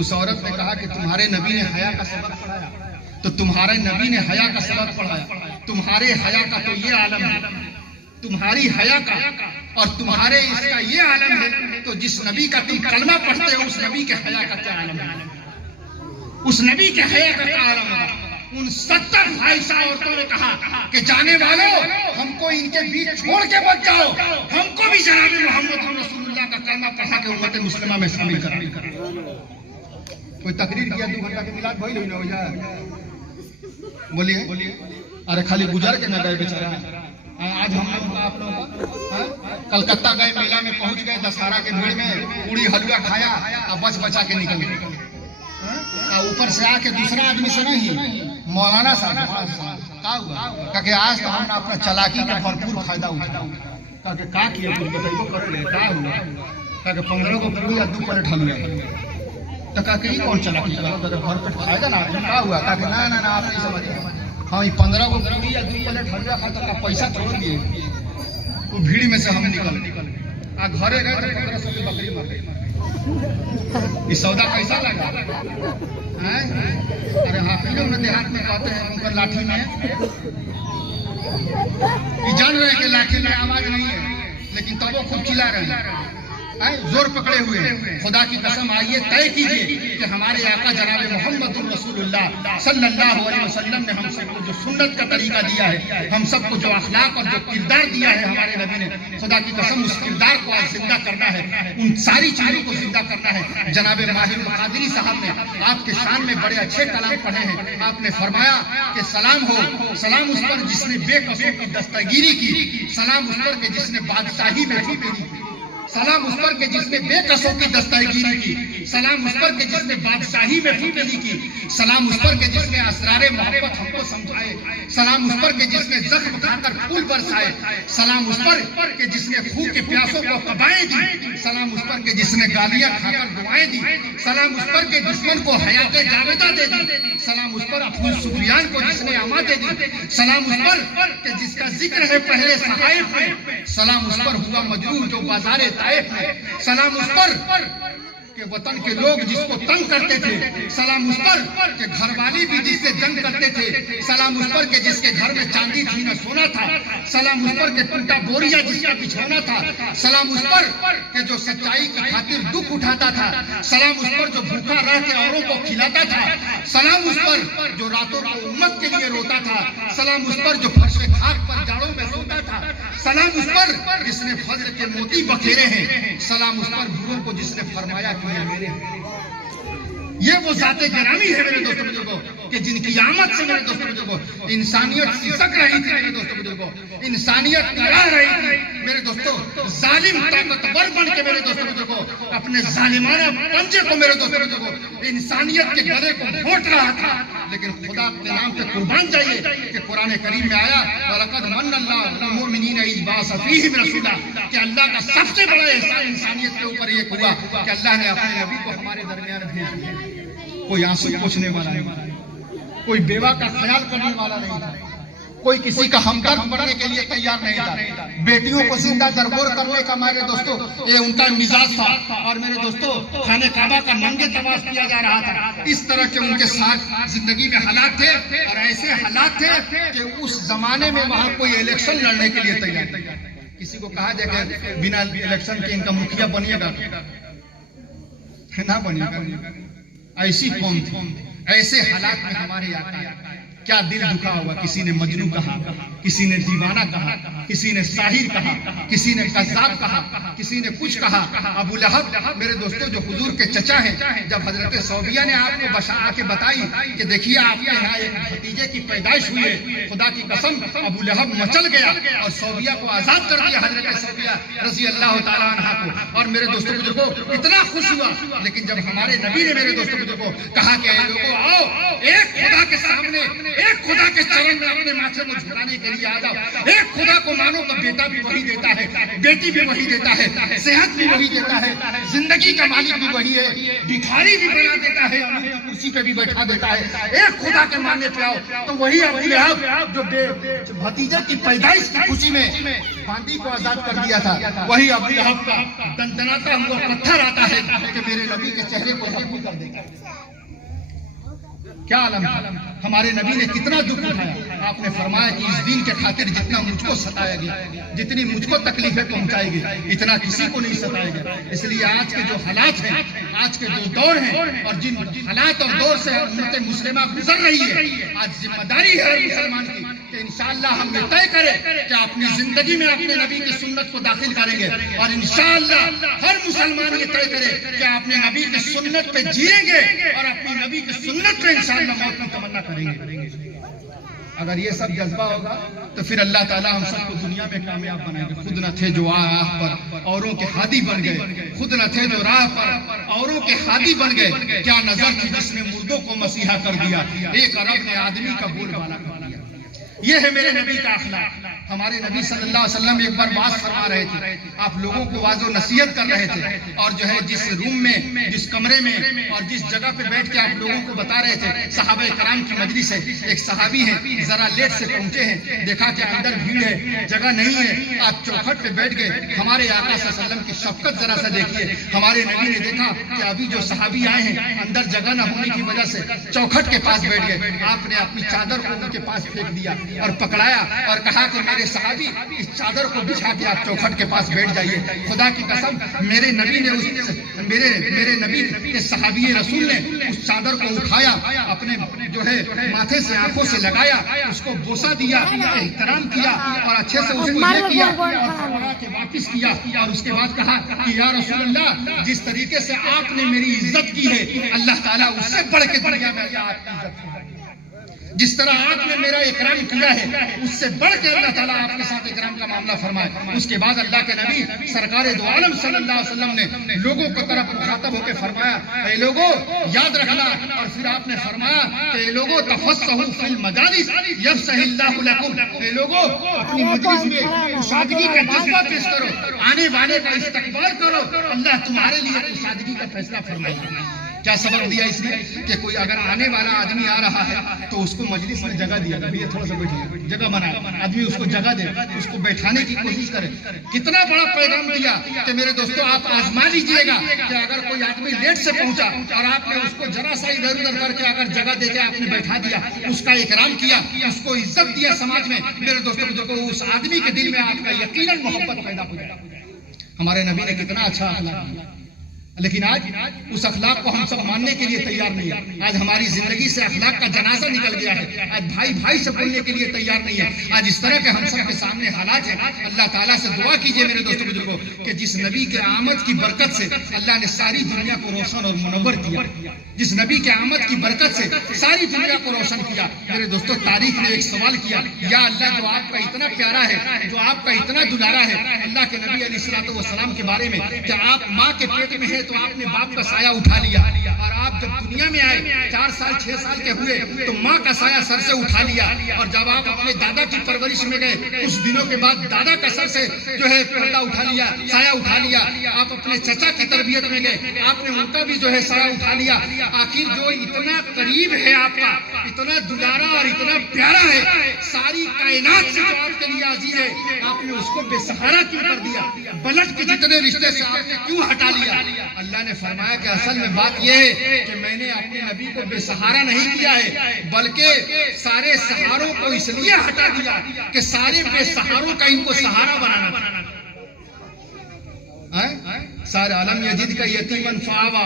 اس عورت نے کہا کہ تمہارے نبی نے حیا کا سبق پڑھایا، تو تمہارے نبی نے حیا کا سبق پڑھایا، تمہارے حیا کا تو یہ عالم ہے، تمہاری حیا کا اور تمہارے اس کا یہ عالم ہے، تو جس نبی کا تم کلمہ پڑھتے ہو اس نبی کے حیا کا کیا عالم ہے، اس نبی کے حیا کا کیا عالم ہے۔ ان 70 فائشہ عورتوں نے کہا کہ جانے والوں ہم کو ان کے بیچ چھوڑ کے بچ جاؤ، ہم کو بھی جناب محمد رسول اللہ کا کلمہ پڑھا کے امت مسلمہ میں شامل کرا۔ کوئی تقریر کیا 2 گھنٹہ کے میلاد بھائی ہوئی نہ ہو جائے، بولیے ارے خالی گزر کے نہ گئے بیچارہ۔ آج ہم لوگ آپ لوگ کلکتہ گئے، میلہ میں پہنچ گئے، دشہرا کے بھیڑ میں پوڑی حلوہ کھایا اور بچ بچا کے نکل گئے، اوپر سے آ کے دوسرا آدمی سے نہیں مولانا صاحب کا ہوا کہ آج تو ہم نے اپنا چلاکی کا بھرپور فائدہ اٹھایا، کہ کا کیا کچھ بتائیے کر لے کا ہوا، کہ 15 کو پوری یا 2 پلیٹ حلوہ، تو کہا کہ یہ کون چلاکی کرو، کہ بھر پیٹ کھائے گا نا کا ہوا، کہ نہ آپ نہیں سمجھے، ہاں یہ 15 کو پوری یا 2 پلیٹ حلوہ کھاتا کا پیسہ چھوڑ دیے، وہ بھیڑ میں سے ہم نکل گھرے گئے تو 1500 کی بکری مر گئی۔ یہ سودا کیسا لگا؟ ارے حافظوں میں دیہات میں کہتے ہیں ان پر لاٹھی میں، یہ جان رہے کہ لاٹھی میں آواز نہیں ہے، لیکن تب وہ خوب چلا رہے ہیں، زور پکڑے ہوئے ہیں۔ خدا کی قسم آئیے طے کیجئے کہ ہمارے آقا جناب محمد رسول اللہ صلی اللہ علیہ وسلم نے ہم سب کو جو سنت کا طریقہ دیا ہے، ہم سب کو جو اخلاق اور جو کردار دیا ہے ہمارے نبی نے، خدا کی قسم اس کردار کو آج زندہ کرنا ہے، ان ساری چیزوں کو زندہ کرنا ہے۔ جناب ماہر قادری صاحب نے آپ کے شان میں بڑے اچھے کلام پڑھے ہیں، آپ نے فرمایا کہ سلام ہو، سلام اس پر جس نے بے قصور کی دستگیری کی، سلام اس پر کہ جس نے بادشاہی میں فتح کی، سلام اس پر کہ جس نے بے قصوں کی دستگیری کی، سلام اس پر کہ جس نے بادشاہی میں فتح کی، سلام اس پر کہ جس نے اسرار محبت ہم کو سمجھائے، سلام اس پر کہ جس نے زخم کھا کر پھول برسائے، سلام اس پر کہ جس نے خون کے پیاسوں کو قبائیں دی، سلام اس پر کہ جس نے گالیاں کھا کر دعائیں دی، سلام اس پر کہ دشمن کو حیات جاویدہ دے دی، سلام اس پر ابو سفیان کو جس نے اما دے دی، سلام اس پر کہ جس کا ذکر ہے پہلے صحائف میں، سلام اس پر ہوا مجروح جو بازار طائف میں، سلام اس پر کہ وطن کے لوگ جس کو تنگ کرتے تھے، سلام اس پر کہ گھر والی بھی جس سے جنگ کرتے تھے، سلام اس پر کہ جس کے گھر میں چاندی تھی نہ سونا تھا، سلام اس پر کہ ٹوٹا بوریا جس کا بچھونا تھا، سلام اس پر کہ جو سچائی کی خاطر دکھ اٹھاتا تھا، سلام اس پر جو بھوکا رہ کے اوروں کو کھلاتا تھا، سلام اس پر جو راتوں کو امت کے لیے روتا تھا، سلام اس پر جو فرش خاک پر جاڑوں میں سوتا تھا، سلام اس پر جس نے فضل کے موتی بکھیرے ہیں، سلام اس پر بروں کو جس نے فرمایا کہ میرے ہیں۔ یہ وہ ذات گرامی ہے میرے دوستوں بزرگوں کہ جن کی آمد سے میرے دوستوں بزرگوں انسانیت سسک رہی تھی، میرے دوستوں بزرگوں انسانیت کرا رہی تھی، میرے دوستوں ظالم طاقتور بن کے میرے دوستوں بزرگوں اپنے ظالمانہ پنجے کو میرے دوستوں بزرگوں انسانیت کے گلے کو گھونٹ رہا تھا، لیکن خدا کے نام پہ قربان جائیے کہ قرآن کریم میں آیا وَلَقَدْ مَنَّ اللَّهُ عَلَى الْمُؤْمِنِينَ إِذْ بَعَثَ فِيهِمْ رَسُولًا، کہ اللہ کا سب سے بڑا احسان انسانیت کے اوپر یہ ہوا کہ اللہ نے اپنے نبی کو ہمارے درمیان بھیج دیا۔ کوئی آنسو پوچھنے والا نہیں، کوئی بیوہ کا خیال کرنے والا نہیں تھا، کوئی کسی کا ہمدرد بننے کے لیے تیار نہیں تھا، بیٹیوں کو زندہ درگور کرنے کا میرے دوستوں یہ ان کا مزاج تھا، اور میرے دوستوں خانہ کعبہ کا ننگے طواف کیا جا رہا تھا۔ اس طرح کے ان کے ساتھ زندگی میں حالات تھے، اور ایسے حالات تھے کہ اس زمانے میں وہاں کوئی الیکشن لڑنے کے لیے تیار نہیں۔ کسی کو کہا جائے کہ بنا الیکشن کے ان کا مکھیا بنیے گا، نہ بنے گا۔ ایسی قوم تھی، ایسے حالات میں ہمارے آقا کیا دل دکھا ہوا، کسی نے مجنو کہا، کسی نے دیوانہ کہا، کسی نے ساحر کہا، کسی نے قذاب کہا، کسی نے کچھ کہا۔ ابو لہب میرے دوستوں جو حضور کے چچا ہیں، جب حضرت صوبیہ نے آپ کو بشارت کے بتائی کہ دیکھیے آپ کے یہاں ایک بھتیجے کی پیدائش ہوئی ہے، خدا کی قسم ابو لہب مچل گیا اور صوبیہ کو آزاد کر دیا، حضرت صوبیہ رضی اللہ تعالیٰ عنہ کو۔ اور میرے دوستوں بزرگوں اتنا خوش ہوا، لیکن جب ہمارے نبی نے میرے دوستوں بزرگوں کہا کہ اے لوگوں آؤ، ایک خدا کے سامنے، ایک خدا کے چرن میں اپنے ماتھے کو جھکانے کے لیے آ جاؤ، ایک خدا کو مانو تو بیٹا بھی وہی دیتا ہے، بیٹی بھی وہی دیتا ہے، صحت بھی وہی دیتا ہے، زندگی کا مالک بھی وہی ہے، بھکاری بھی بنا دیتا ہے، امیر کی کرسی پہ بھی بیٹھا دیتا ہے۔ ایک خدا کے ماننے پہ آؤ تو وہی ابو لہب جو بھتیجے کی پیدائش کی خوشی میں باندی کو آزاد کر دیا تھا، وہی ابو لہب کا دندناتا ہوا پتھر آتا ہے کہ میرے نبی کے چہرے کو زخمی کر دے گا۔ کیا عالم ہے، ہمارے نبی نے کتنا دکھ اٹھایا۔ آپ نے فرمایا کہ اس دین کے خاطر جتنا مجھ کو ستایا گیا، جتنی مجھ کو تکلیفیں پہنچائی گئی، اتنا کسی کو نہیں ستایا گیا۔ اس لیے آج کے جو حالات ہیں، آج کے جو دور ہیں، اور جن حالات اور دور سے امت مسلمہ گزر رہی ہے، آج ذمہ داری ہے مسلمان کی کہ انشاءاللہ ہم یہ طے کریں کہ اپنی زندگی میں اپنے نبی کی سنت کو داخل کریں گے، اور انشاءاللہ ہر مسلمان یہ طے کرے کہ اپنے نبی کی سنت پہ جیئیں گے اور اپنی نبی کی سنت پہ انشاءاللہ موت کی تمنا کریں گے۔ اگر یہ سب جذبہ ہوگا تو پھر اللہ تعالیٰ ہم سب کو دنیا میں کامیاب بنائیں گے۔ خود نہ تھے جو راہ پر اوروں کے ہادی بن گئے، خود نہ تھے جو راہ پر اوروں کے ہادی بن گئے، کیا نظر تھی جس نے مردوں کو مسیحا کر دیا، ایک عرب نے آدمی کا بول بالا کر دیا۔ یہ ہے میرے نبی کا اخلاق۔ ہمارے نبی صلی اللہ علیہ وسلم ایک بار بات فرما رہے تھے، آپ لوگوں کو واضح و نصیحت کر رہے تھے، اور جو ہے جس روم میں، جس کمرے میں اور جس جگہ پہ بیٹھ کے آپ لوگوں کو بتا رہے تھے، صحابہ کرام کی مجلس ہے، ایک صحابی ہیں ذرا لیٹ سے پہنچے ہیں، دیکھا کہ اندر بھیڑ ہے، جگہ نہیں ہے، آپ چوکھٹ پہ بیٹھ گئے۔ ہمارے آقا صلی اللہ علیہ وسلم کی شفقت ذرا سا دیکھیے، ہمارے نبی نے دیکھا کہ ابھی جو صحابی آئے ہیں اندر جگہ نہ ہونے کی وجہ سے چوکھٹ کے پاس بیٹھ گئے، آپ نے اپنی چادر کو ان کے پاس پھینک دیا اور پکڑایا اور کہا کہ میرے صحابی اس چادر کو بچھا کے آپ چوکھٹ کے پاس بیٹھ جائیے۔ خدا کی قسم میرے نبی نے میرے نبی کے صحابی رسول نے اس چادر کو اٹھایا، اپنے جو ہے ماتھے سے آنکھوں سے لگایا، اس کو بوسہ دیا، احترام کیا اور اچھے سے اس کو یہ کیا اور فرمایا کہ واپس کیا، اور اس کے بعد کہا کہ یا رسول اللہ جس طریقے سے آپ نے میری عزت کی ہے اللہ تعالیٰ اس سے بڑھ کے دنیا میں آپ کی عزت کی ہے۔ جس طرح آپ نے میرا اکرام کیا ہے اس سے بڑھ کے اللہ تعالیٰ آپ کے ساتھ اکرام کا معاملہ فرمائے۔ اس کے بعد اللہ کے نبی سرکار دو عالم صلی اللہ علیہ وسلم نے لوگوں کو طرف مخاطب ہو کے فرمایا، اے لوگوں یاد رکھنا، اور پھر آپ نے فرمایا کہ اے لوگوں تفصحوا فی المجالس یفصح اللہ لکم، اے لوگوں اپنی مجلس میں کشادگی کا جذبہ پیش کرو، آنے والے کا استقبال کرو، اللہ تمہارے لیے کشادگی کا فیصلہ فرمائے گا۔ کیا سبق دیا اس نے کہ کوئی اگر آنے والا آدمی آ رہا ہے تو اس کو مجلس میں جگہ دیا، بھئی تھوڑا سا بیٹھیے، جگہ بنا، آدمی اس کو جگہ دے، اس کو بیٹھانے کی کوشش کرے۔ کتنا بڑا پیغام دیا کہ میرے دوستوں آپ آزما لیجئے گا کہ اگر کوئی آدمی لیٹ سے پہنچا اور آپ نے اس کو ذرا سا ادھر ادھر کر کے اگر جگہ دے کے آپ نے بیٹھا دیا، اس کا اکرام کیا، اس کو عزت دیا سماج میں، میرے دوستوں اس آدمی کے دل میں آپ کا یقیناً محبت پیدا ہو جائے۔ ہمارے نبی نے کتنا اچھا اخلاق دیا، لیکن آج اس اخلاق کو ہم سب ماننے کے لیے تیار نہیں ہے۔ آج ہماری زندگی سے اخلاق کا جنازہ نکل گیا ہے، آج بھائی بھائی سے بولنے کے لیے تیار نہیں ہے۔ آج اس طرح کے ہم سب کے سامنے حالات ہیں۔ اللہ تعالیٰ سے دعا کیجئے میرے دوستوں بزرگوں کہ جس نبی کے آمد کی برکت سے اللہ نے ساری دنیا کو روشن اور منور کیا، جس نبی کے آمد کی برکت سے ساری دنیا کو روشن کیا، میرے دوستوں تاریخ نے ایک سوال کیا، یا اللہ جو آپ کا اتنا پیارا ہے، جو آپ کا اتنا دلارا ہے، اللہ کے نبی علیہ الصلوۃ والسلام کے بارے میں کہ آپ ماں کے پیٹ میں ہے تو آپ نے باپ کا سایہ اٹھا لیا، اور آپ جب دنیا میں آئے 4 سال 6 سال کے ہوئے تو ماں کا سایہ سر سے اٹھا لیا، اور جب آپ اپنے دادا کی پرورش میں گئے کچھ دنوں کے بعد دادا کا سر سے جو ہے پردہ اٹھا لیا، سایہ اٹھا لیا۔ آپ اپنے چچا کی تربیت میں گئے، آپ نے ان کا بھی جو ہے سایہ اٹھا لیا۔ آخر جو اتنا قریب ہے آپ کا، اتنا دلارا اور اتنا پیارا ہے، ساری کائنات سے جو آپ کے لیے عزیز ہے، آپ نے اس کو بے سہارا کیوں کر دیا؟ بلد کے جتنے رشتے سے آپ نے کیوں ہٹا لیا؟ اللہ نے فرمایا کہ اصل میں بات یہ ہے کہ میں نے اپنے نبی کو بے سہارا نہیں کیا ہے، بلکہ سارے سہاروں کو اس لیے ہٹا دیا کہ سارے بے سہاروں کا ان کو سہارا بنانا تھا۔ سارے عالم یزید کا یتیمن فآوا،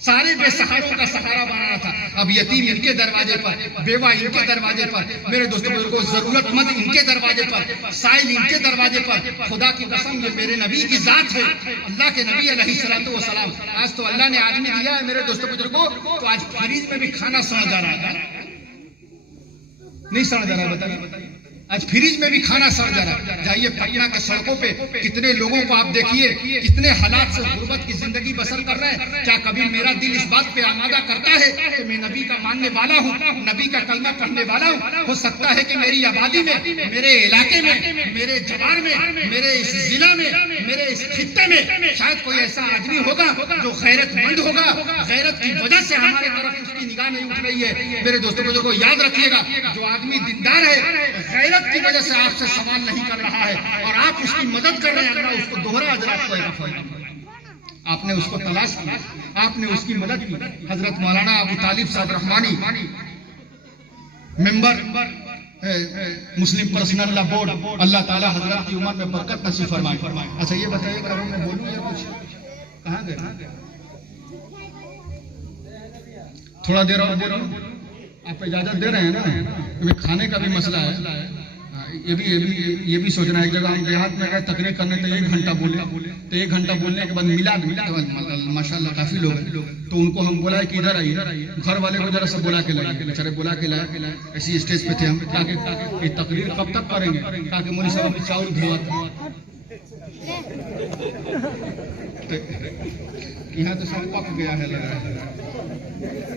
سارے بے سہاروں کا سہارا بنانا تھا۔ اب یتیم ان کے دروازے پر، بیوہ ان کے دروازے پر، میرے دوستوں بزرگوں ضرورت مند ان کے دروازے پر، سائل ان کے دروازے پر۔ خدا کی قسم یہ میرے نبی کی ذات ہے، اللہ کے نبی علیہ الصلوۃ والسلام۔ آج تو اللہ نے آدمی دیا ہے میرے دوستوں بزرگوں، تو آج فریج میں بھی کھانا سڑ جا رہا ہے، نہیں سڑ جا رہا؟ بتائیے، آج فریج میں بھی کھانا سڑ جا رہا ہے۔ جائیے پٹنہ کے سڑکوں پہ کتنے لوگوں کو آپ دیکھیے کتنے حالات سے غربت کی زندگی بسر کر رہے ہیں۔ کیا کبھی میرا دل اس بات پہ آمادہ کرتا ہے کہ میں نبی کا ماننے والا ہوں، نبی کا کلمہ پڑھنے والا ہوں؟ ہو سکتا ہے کہ میری آبادی میں، میرے علاقے میں، میرے جوار میں، میرے اس ضلع میں، میرے اس خطے میں شاید کوئی ایسا آدمی ہوگا جو غیرت مند ہوگا، غیرت کی وجہ سے ہمارے طرف اس کی نگاہ نہیں اٹھ رہی ہے۔ میرے دوستوں کو یاد رکھیے گا، جو آدمی دیندار ہے غیرت کی وجہ سے آپ سے سوال نہیں کر رہا ہے اور آپ اس کی مدد کر رہے ہیں، اللہ اس کو دوہرا اجرات کو عطا فرمائے۔ آپ نے اس کو تلاش کیا، آپ نے اس کی مدد کی۔ حضرت مولانا ابو طالب صاحب رحمانی ممبر مسلم پرسنل لا بورڈ، اللہ تعالی حضرت کی عمر میں برکت نصیب فرمائے۔ اچھا یہ بتائیے کہ میں بولوں یا کچھ کہاں گئے؟ تھوڑا دیر اور بولوں، آپ اجازت دے رہے ہیں نا؟ ہمیں کھانے کا بھی مسئلہ ہے، یہ بھی سوچنا ہے۔ ایک جگہ ہم دیہات میں گئے تقریر کرنے تو 1 گھنٹہ بولے، تو 1 گھنٹہ بولنے کے بعد میلاد ماشاء اللہ کافی لوگ ہیں، تو ان کو ہم بولا کہ ادھر آئیے، گھر والے کو ذرا سا بلا کے لائے، بیچارے بلا کے لائے، ایسی اسٹیج پہ تھے ہم، تاکہ یہ تقریر کب تک کریں گے، تاکہ مولوی صاحب ابھی چاول دھوا یہاں تو سب پک گیا ہے لگا ہے،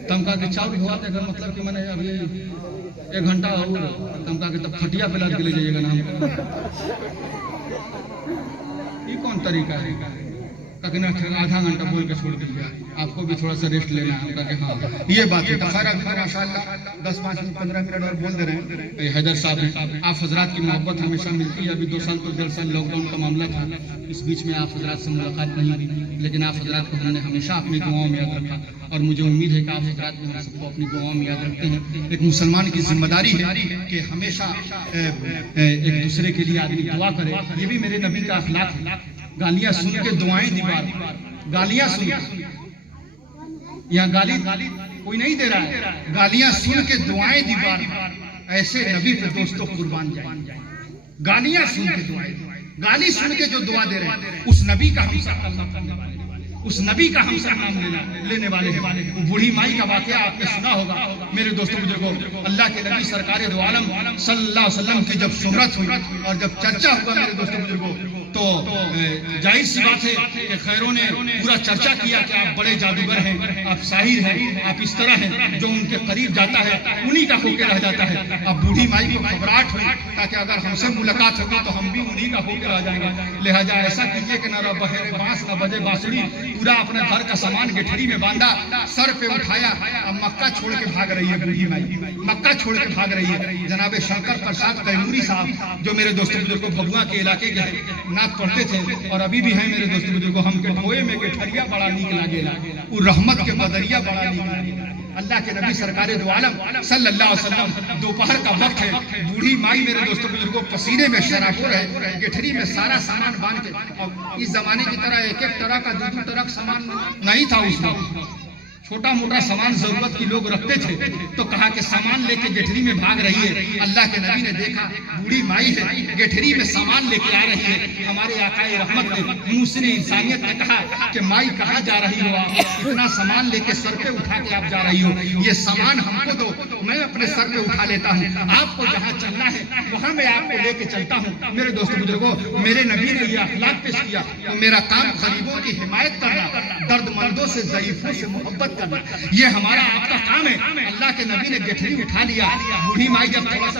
تم کہا کہ چاول دھواتے اگر مطلب کہ میں نے ابھی 1 گھنٹہ اور تم کہا کہ تب کھٹیا پہ لاد کے لے جائیے گا نا۔ یہ کون طریقہ ہے کہ آدھا گھنٹہ بول کے چھوڑ دیجیے، آپ کو بھی تھوڑا سا ریسٹ لینا ہے۔ کہا کہ ہاں یہ بات ہے۔ خیر ابھی تو ماشاء اللہ 10-5 منٹ 15 منٹ اور بول دے رہے ہیں۔ حیدر صاحب ہیں، آپ حضرات کی محبت ہمیشہ ملتی ہے۔ ابھی 2 سال تو 1.5 سال لاک ڈاؤن کا معاملہ تھا، اس بیچ میں آپ حضرات سے ملاقات نہیں ہوئی، لیکن آپ حضرات کو ہم نے ہمیشہ اپنی دعاؤں میں یاد رکھا، اور مجھے امید ہے کہ آپ حضرات بھی ہم سب کو اپنی دعاؤں میں یاد رکھتے ہیں۔ ایک مسلمان کی ذمہ داری ہے کہ ہمیشہ ایک دوسرے کے لیے آدمی دعا کرے، یہ بھی میرے نبی کا اخلاق ہے۔ گالیاں سن کے دعائیں دی بار، گالیاں سن کے، یہاں گالی کوئی نہیں دے رہا ہے، گالیاں سن کے دعائیں دی بار، ایسے نبی پہ دوستوں قربان جائیں۔ گالیاں سن کے دعائیں، گالی سن کے جو دعا دے رہے ہیں، اس نبی کا ہم سب کلمہ پڑھنے والے، اس نبی کا ہم سب نام لینے والے ہیں۔ وہ بوڑھی مائی کا واقعہ آپ نے سنا ہوگا میرے دوستوں بزرگوں، اللہ کے نبی سرکار دو عالم صلی اللہ علیہ وسلم کی جب شہرت ہوئی اور جب چرچا ہوا میرے دوستوں بزرگوں، تو ظاہر سی بات ہے کہ خیروں نے پورا چرچا کیا کہ آپ بڑے جادوگر ہیں، آپ ساحر ہیں، آپ اس طرح ہیں، جو ان کے قریب جاتا ہے انہی کا ہو کے رہ جاتا ہے۔ اب بوڑھی مائی کو گھبراہٹ ہوئی تاکہ اگر ہم سے ملاقات ہوگی تو ہم بھی انہی کا ہو کے رہ جائیں گے، لہٰذا ایسا کیجیے کہ نہ بہرے بانس نہ بجے بانسری، پورا اپنے گھر کا سامان گٹھری میں باندھا، سر پہ اٹھایا، اب مکہ چھوڑ کے بھاگ رہی ہے بوڑھی مائی، مکہ چھوڑ کے بھاگ رہی ہے۔ جناب شنکر پرساد کیموری صاحب جو میرے دوستوں بزرگوں بھگوا کے علاقے کے نعت پڑھتے تھے اور ابھی بھی ہیں میرے دوستوں بزرگوں، ہم کے ڈھوئے میں گٹھریا بڑا نیک لاگے، وہ رحمت کے بدریا بڑا نیک لاگے۔ اللہ کے نبی سرکار دو عالم صلی اللہ علیہ وسلم، دوپہر کا وقت ہے، بوڑھی مائی میرے دوستوں بزرگوں پسینے میں شرابور ہے، گٹھری میں سارا سامان باندھ کے، اور اس زمانے کی طرح ایک طرح کا 2 ٹرک سامان نہیں تھا، اس وقت چھوٹا موٹا سامان ضرورت کی لوگ رکھتے تھے، تو کہا کہ سامان لے کے گٹھری میں بھاگ رہی ہے۔ اللہ کے نبی نے دیکھا بوڑھی مائی ہے، گٹھری میں سامان لے کے آ رہی ہے، ہمارے آقا رحمت نے موسن انسانیت نے کہا کہ مائی کہاں جا رہی ہو آپ، اتنا سامان لے کے سر پہ اٹھا کے آپ جا رہی ہو، یہ سامان ہم کو دو، میں اپنے سر پہ اٹھا لیتا ہوں، آپ کو جہاں چلنا ہے وہاں میں آپ کو لے کے چلتا ہوں۔ میرے دوستوں بزرگوں، میرے نبی نے یہ اخلاق پیش کیا کہ میرا کام غریبوں کی حمایت کرنا، درد مندوں سے ضعیفوں سے محبت کرنا، یہ ہمارا آپ کا کام ہے۔ اللہ کے نبی نے گٹھری اٹھا لیا، بوڑھی مائی جب تھوڑا سا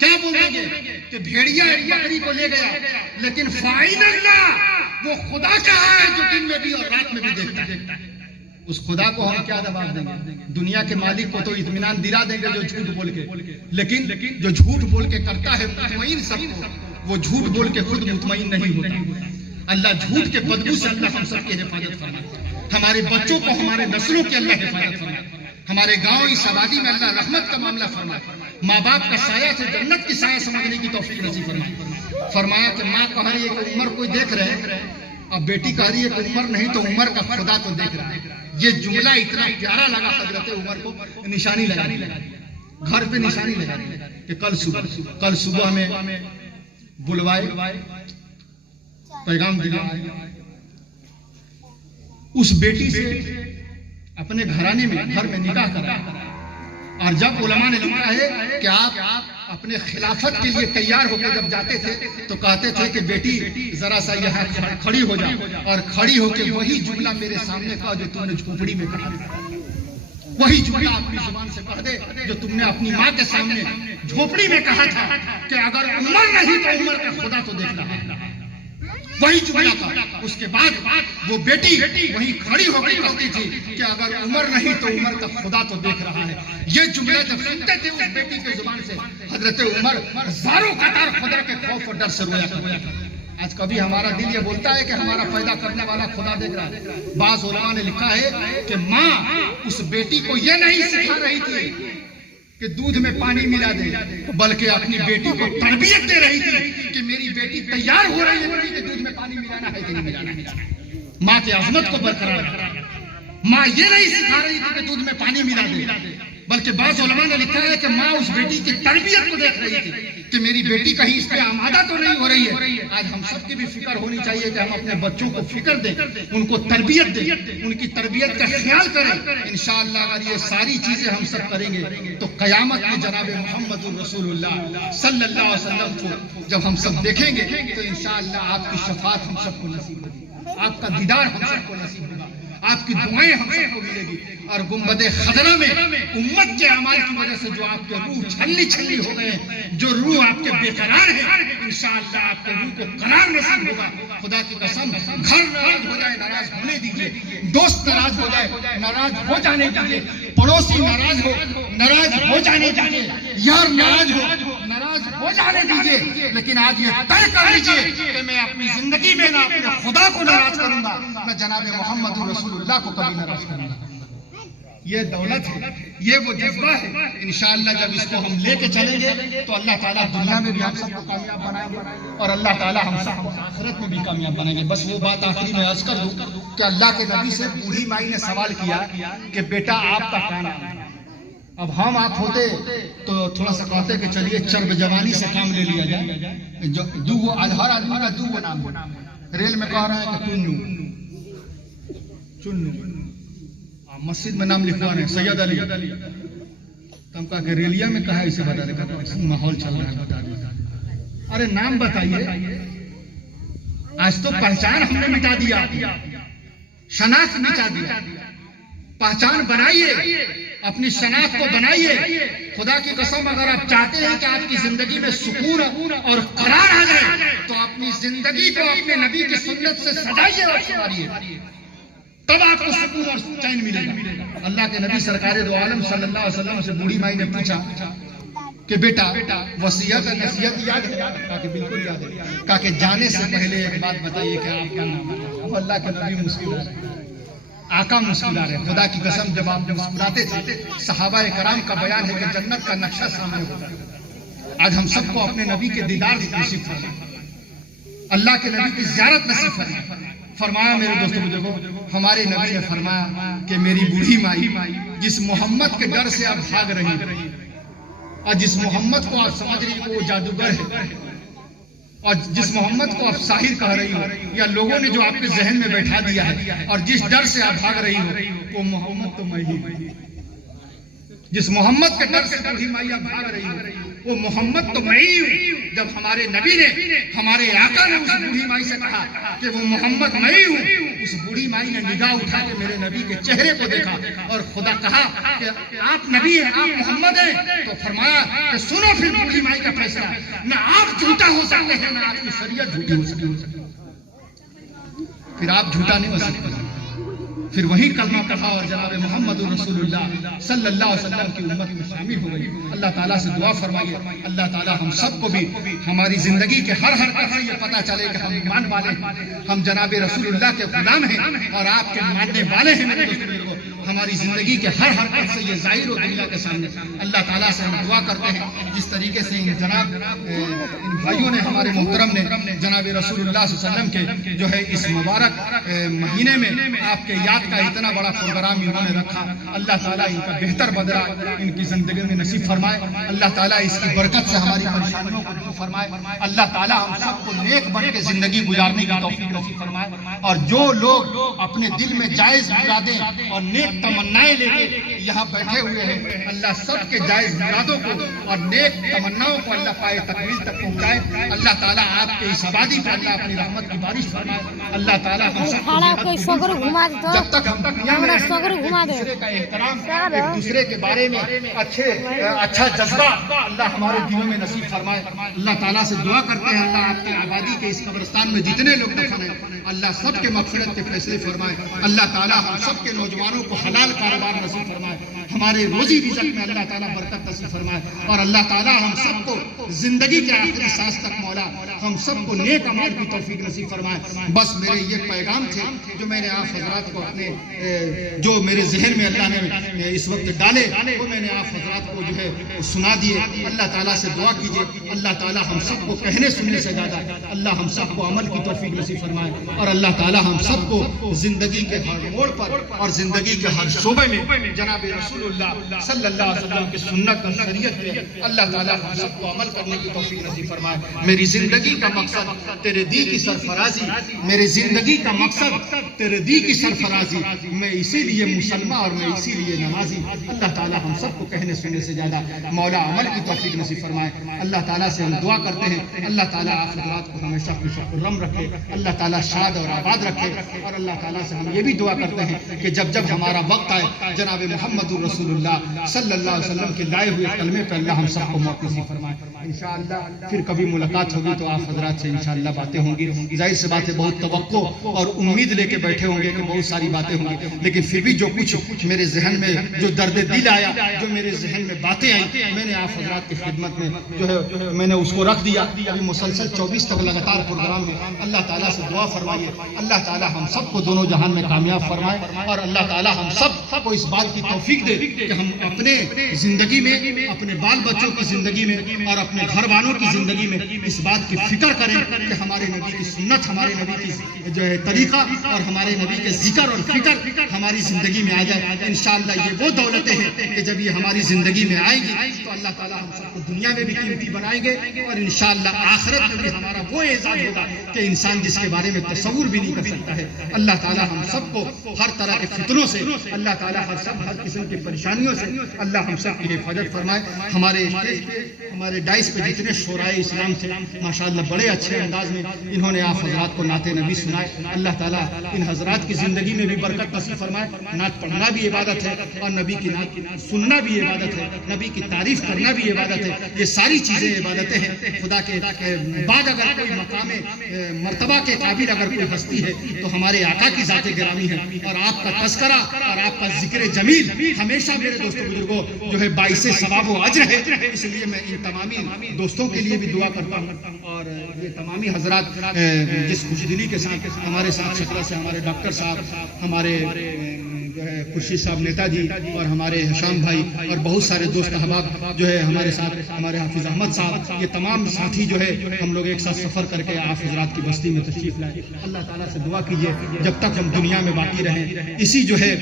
کیا بولیں گے کہ بھیڑیا ایک بکری کو لے گیا، لیکن فائن اللہ وہ خدا کہا ہے جو دن میں بھی اور رات میں بھی دیکھتا ہے۔ اس خدا کو ہم کیا جواب دیں گے؟ دنیا کے مالک کو تو اطمینان دلا دیں گے جو جھوٹ بول کے، لیکن جو جھوٹ بول کے کرتا ہے مطمئن سب کو، وہ جھوٹ بول کے خود مطمئن نہیں ہوتا۔ اللہ جھوٹ کے بدبو سے اللہ ہم سب کی حفاظت فرمائے، ہمارے بچوں کو، ہمارے نسلوں کی اللہ حفاظت فرمائے، ہمارے گاؤں اس آبادی میں اللہ رحمت کا معاملہ فرمائے، ماں باپ کا سایہ سے جنت کی سایہ سمجھنے کی توفیق نصیب فرمائے۔ فرمایا کہ ماں کہہ رہی ہے کہ عمر کوئی دیکھ رہے ہیں، اب بیٹی کہہ رہی ہے کہ عمر نہیں تو عمر کا خدا تو دیکھ رہا ہے۔ یہ جملہ اتنا پیارا لگا حضرت عمر کو، نشانی لگا دی، گھر پہ نشانی لگا دی کہ کل صبح میں بلوائے، پیغام دیا، اس بیٹی سے اپنے گھرانے میں، گھر میں نکاح کرا۔ اور جب علماء نے لکھا ہے کہ آپ اپنے خلافت کے لیے تیار ہو کے جب جاتے تھے تو کہتے تھے کہ بیٹی ذرا سا یہاں کھڑی ہو جا، اور کھڑی ہو کے وہی جملہ میرے سامنے کہا جو تم نے جھوپڑی میں کہا، وہی جملہ اپنی زبان سے پڑھ دے جو تم نے اپنی ماں کے سامنے جھوپڑی میں کہا تھا کہ اگر عمر نہیں تو عمر کا خدا تو دیکھ رہا ہے، وہی جملہ تھا۔ اس کے بعد وہ بیٹی وہی کھڑی ہو کے کہتی تھی کہ اگر عمر نہیں تو عمر کا خدا تو دیکھ رہا ہے۔ یہ جملہ جب سنتے تھے اس بیٹی کے زبان سے، حضرت عمر زاروں قطار خدا کے خوف اور ڈر سے رویا کرتے۔ آج کبھی ہمارا دل یہ بولتا ہے کہ ہمارا پیدا کرنے والا خدا دیکھ رہا ہے؟ بعض علماء نے لکھا ہے کہ ماں اس بیٹی کو یہ نہیں سکھا رہی تھی کہ دودھ میں پانی ملا دے، بلکہ اپنی بیٹی کو تربیت دے رہی تھی کہ میری بیٹی تیار ہو رہی ہے کہ دودھ میں پانی ملانا ہے کہ نہیں ملانا۔ ماں کی عظمت کو برقرار رکھا۔ ماں یہ نہیں سکھا رہی تھی کہ دودھ میں پانی ملا دے، بلکہ بعض علماء نے لکھا ہے کہ ماں اس بیٹی کی تربیت کو دیکھ رہی تھی کہ میری بیٹی کہیں اس پہ آمادہ تو نہیں ہو رہی ہے۔ آج ہم سب کی بھی فکر ہونی چاہیے کہ ہم اپنے بچوں کو فکر دیں، ان کو تربیت دیں، ان کی تربیت کا خیال کریں۔ انشاءاللہ اگر یہ ساری چیزیں ہم سب کریں گے تو قیامت میں جناب محمد رسول اللہ صلی اللہ علیہ وسلم کو جب ہم سب دیکھیں گے تو انشاءاللہ آپ کی شفاعت ہم سب کو نصیب ہوگی، آپ کا دیدار ہم سب کو نصیب ہوگا، آپ کی دعائیں ہم سب کو ملے گی۔ اور گنبد خضرا میں امت کے اعمال کی وجہ سے جو آپ کے روح چھلی چھلی ہو گئے ہیں، جو روح آپ کے بے قرار ہیں، انشاءاللہ آپ کے روح کو قرار نصیب ہوگا۔ خدا کی قسم، گھر ناراض ہو جائے ناراض ہونے دیجیے، دوست ناراض ہو جائے ناراض ہو جانے دیجیے، پڑوسی ناراض ہو جانے دیجیے، یار ناراض ہو جانے دیجیے، لیکن آج یہ طے کر لیجیے کہ میں اپنی زندگی میں نہ اپنے خدا کو ناراض کروں گا، نہ جناب محمد رسول اللہ کو کبھی ناراض کروں گا۔ یہ دولت ہے، یہ وہ جذبہ ہے۔ انشاءاللہ جب اس کو ہم لے کے چلیں گے تو اللہ تعالیٰ دنیا میں بھی ہم سب کو کامیاب بنائیں گے اور اللہ تعالیٰ ہم سب کو آخرت میں بھی کامیاب بنائیں گے۔ بس وہ بات آخری میں عرض کر دوں کہ اللہ کے نبی سے بوڑھی مائی نے سوال کیا کہ بیٹا آپ کا کام ہے۔ اب ہم آپ ہوتے تو تھوڑا سا کہتے کہ چلیے چرب جوانی سے کام لے لیا جائے، ہر آدمی کا دو نام ہے۔ ریل میں کہہ رہے ہیں کہ چنو، مسجد میں نام لکھوا رہے ہیں سید علی، تو ہم کہا کہ ریلیا میں کہا اسے بتا دے، ماحول چل رہا ہے بتا دے۔ ارے نام بتائیے، آج تو پہچان ہم نے مٹا دیا، شناخت مٹا دیا۔ پہچان بنائیے، اپنی شناخت کو بنائیے۔ خدا کی قسم اگر آپ چاہتے ہیں کہ آپ کی زندگی میں سکون اور قرار آ جائے تو اپنی زندگی کو اپنے نبی کی سنت سے سجائیے اور سنواریے، تب آپ کو سکون اور چین ملے گا۔ اللہ کے نبی سرکار دو عالم صلی اللہ علیہ وسلم سے بوڑھی مائی نے پوچھا کہ بیٹا وصیت اور نصیحت یاد ہے؟ کہا کہ بالکل یاد ہے۔ کہا کہ جانے سے پہلے ایک بات بتائیے کہ آپ کا نام ہے۔ اب اللہ کے نبی مسکرا رہے، آقا مسکرا رہے۔ خدا کی قسم جب آپ مسکراتے تھے صحابہ کرام کا بیان ہے کہ جنت کا نقشہ سامنے ہوتا ہے۔ آج ہم سب کو اپنے نبی کے دیدار نصیب فرمائے، اللہ کے نبی کی زیارت نصیب فرمائے۔ فرمایا میرے دوستوں کو دیکھو، ہمارے نبی نے فرمایا کہ میری بوڑھی مائی جس محمد کے ڈر سے آپ بھاگ رہی اور جس محمد کو آپ سمجھ رہی وہ جادوگر ہے اور جس محمد کو آپ ساحر کہہ رہی ہو یا لوگوں نے جو آپ کے ذہن میں بیٹھا دیا ہے اور جس ڈر سے آپ بھاگ رہی ہو وہ محمد تو میں ہی، جس محمد کے ڈر سے بوڑھی مائی آپ بھاگ رہی ہو وہ محمد تو میں ہی ہوں۔ جب ہمارے نبی نے، ہمارے آقا نے اس بوڑھی مائی سے کہا کہ وہ محمد میں ہی ہوں، اس بوڑھی مائی نے نگاہ اٹھا کے میرے نبی کے چہرے کو دیکھا اور خدا کہا کہ آپ نبی ہیں، آپ محمد ہیں، تو فرمایا کہ سنو پھر بوڑھی مائی کا فیصلہ، نہ آپ جھوٹا ہو سکتے ہیں نہ آپ کی شریعت جھوٹی ہو سکتی ہے، پھر آپ جھوٹا نہیں ہو سکتے۔ پھر وہی کلمہ پڑھا اور جناب محمد رسول اللہ صلی اللہ علیہ وسلم کی امت میں شامل ہو گئی۔ اللہ تعالیٰ سے دعا فرمائیے اللہ تعالیٰ ہم سب کو بھی ہماری زندگی کے ہر حرکت سے یہ پتہ چلے کہ ہم ایمان والے ہیں، ہم جناب رسول اللہ کے غلام ہیں اور آپ کے ماننے والے ہیں۔ میرے دوستوں بزرگوں، ہماری زندگی کے ہر حرکت سے یہ ظاہر ہو دنیا کے سامنے۔ اللہ تعالیٰ سے ہم دعا کرتے ہیں جس طریقے سے ان بھائیوں نے، ہمارے محترم نے جناب رسول اللہ صلی اللہ علیہ وسلم کے جو ہے اس مبارک مہینے میں آپ کے یاد کا اتنا بڑا پروگرام انہوں نے رکھا، اللہ تعالیٰ ان کا بہتر بدلہ ان کی زندگی میں نصیب فرمائے۔ اللہ تعالیٰ اس کی برکت سے ہماری پریشانیوں کو دور فرمائے۔ اللہ تعالیٰ ہم سب کو نیک بن کے زندگی گزارنے کی توفیق نصیب فرمائے، اور جو لوگ اپنے دل میں جائز مرادیں اور نیک تمنائیں لے کے یہاں بیٹھے ہوئے ہیں، اللہ سب کے جائز مرادوں کو اور نیک تمناؤں کو اللہ پائے تکمیل تک پہنچائے۔ اللہ تعالیٰ آپ کے اس آبادی پر اللہ اپنی رحمت کی بارش فرمائے۔ اللہ تعالیٰ ہم سب کو جب تک ہم دنیا میں ایک دوسرے کا احترام، ایک دوسرے کے بارے میں اچھا جذبہ اللہ ہمارے دلوں میں نصیب فرمائے۔ اللہ تعالیٰ سے دعا کرتے ہیں اللہ آپ کی آبادی کے اس قبرستان میں جتنے لوگ دفن ہیں اللہ سب کے مغفرت کے فیصلے فرمائے۔ اللہ تعالیٰ ہم سب کے نوجوانوں کو حلال کاروبار نصیب فرمائے، ہمارے روزی رزق میں اللہ تعالیٰ برکت نصیب فرمائے، اور اللہ تعالیٰ ہم سب کو زندگی کے آخری سانس تک مولا ہم سب کو نیک اعمال کی توفیق نصیب فرمائے۔ بس میرے یہ پیغام تھے جو میں نے آپ حضرات کو اپنے جو میرے ذہن میں اللہ نے اس وقت ڈالے وہ میں نے آپ حضرات کو جو ہے سنا دیے۔ اللہ تعالیٰ سے دعا کیجیے اللہ تعالیٰ ہم سب کو کہنے سننے سے زیادہ اللہ ہم سب کو عمل کی توفیق نصیب فرمائے، اور اللہ تعالیٰ ہم سب کو زندگی کے ہر موڑ پر اور زندگی کے ہر شعبے میں جناب رسول اللہ صلی اللہ علیہ وسلم کی سنت اور شریعت پہ اللہ تعالیٰ ہم سب کو عمل کرنے کی توفیق نصیب فرمائے۔ میری زندگی کا مقصد تیرے دی کی سرفرازی، میری زندگی کا مقصد تیرے دی کی سرفرازی، میں اسی لیے مسلمان اور میں اسی لیے نمازی۔ اللہ تعالیٰ ہم سب کو کہنے سننے سے زیادہ مولا عمل کی توفیق نصیب فرمائے۔ اللہ تعالیٰ سے ہم دعا کرتے ہیں اللہ تعالیٰ آپ حضرات کو ہمیشہ خوش و خرم رکھے، اللہ تعالیٰ شاد اور آباد رکھے، اور اللہ تعالیٰ سے ہم یہ بھی دعا کرتے ہیں کہ جب جب ہمارا وقت آئے جناب محمد رسول اللہ صلی اللہ علیہ وسلم کے لائے ہوئے کلمے پہ اللہ ہم سب کو موت نصیب فرمائے۔ انشاءاللہ پھر کبھی ملاقات ہوگی تو آپ حضرات سے انشاءاللہ باتیں ہوں گی۔ ظاہر سی بات ہے بہت توقع اور امید لے کے بیٹھے ہوں گے کہ بہت ساری باتیں ہوں گی، لیکن پھر بھی جو کچھ میرے ذہن میں جو درد دل آیا، جو میرے ذہن میں باتیں آئیں، میں نے آپ حضرات کی خدمت میں جو ہے میں نے اس کو رکھ دیا۔ ابھی مسلسل 24 تک لگاتار پروگرام ہے۔ اللہ تعالیٰ سے دعا فرمائیے اللہ تعالیٰ ہم سب کو دونوں جہان میں کامیاب فرمائے، اور اللہ تعالیٰ ہم سب کو اس بات کی توفیق دے کہ ہم اپنے زندگی میں، اپنے بال بچوں کی زندگی میں اور اپنے گھر والوں کی زندگی میں اس بات کی فکر کریں کہ ہمارے نبی کی سنت، ہمارے نبی کی جو ہے طریقہ اور ہمارے نبی کے ذکر اور فکر ہماری زندگی میں آ جائے۔ انشاءاللہ یہ وہ دولتیں ہیں کہ جب یہ ہماری زندگی میں آئیں گی تو اللہ تعالیٰ ہم سب کو دنیا میں بھی قیمتی بنائیں گے، اور انشاءاللہ آخرت میں بھی ہمارا وہ اعزاز ہوگا کہ انسان جس کے بارے میں تصور بھی نہیں کر سکتا ہے۔ اللہ تعالیٰ ہم سب کو ہر طرح کے فتنوں سے، اللہ تعالیٰ ہر قسم کی پریشانیوں سے اللہ ہم سب کی حفاظت فرمائے۔ ہمارے اسٹیج پہ، ہمارے ڈائس پہ جتنے شعرائے اسلام تھے ماشاءاللہ بڑے اچھے انداز میں انہوں نے آپ حضرات کو نعت نبی سنائے۔ اللہ تعالیٰ ان حضرات کی زندگی میں بھی برکت نصیب فرمائے۔ نعت پڑھنا بھی عبادت ہے اور نبی کی نعت سننا بھی عبادت ہے، نبی کی تعریف کرنا بھی عبادت ہے۔ یہ ساری چیزیں عبادتیں ہیں۔ خدا کے بعد اگر کوئی مقام مرتبہ کے قابل اگر کوئی ہستی ہے تو ہمارے آقا کی ذات گرامی ہے، اور آپ کا تذکرہ اور آپ کا ذکر جمیل ہمیشہ میرے دوستوں بزرگوں جو ہے باعث ثواب و اجر ہے۔ اس لیے میں ان تمامی دوستوں کے لیے بھی دعا کرتا ہوں، اور یہ تمامی حضرات جس خوش دلی کے ساتھ ہمارے ساتھ شکرہ سے ہمارے ڈاکٹر صاحب، ہمارے جو ہے خورشید صاحب نیتا جی، اور ہمارے حشام بھائی اور بہت سارے دوست احباب جو ہے ہمارے ساتھ، ہمارے حافظ احمد صاحب، یہ تمام ساتھی جو ہے ہم لوگ ایک ساتھ سفر کر کے آپ حضرات کی بستی میں تشریف لائے۔ اللہ تعالیٰ سے دعا کیجیے جب تک ہم دنیا میں باقی رہیں اسی جو ہے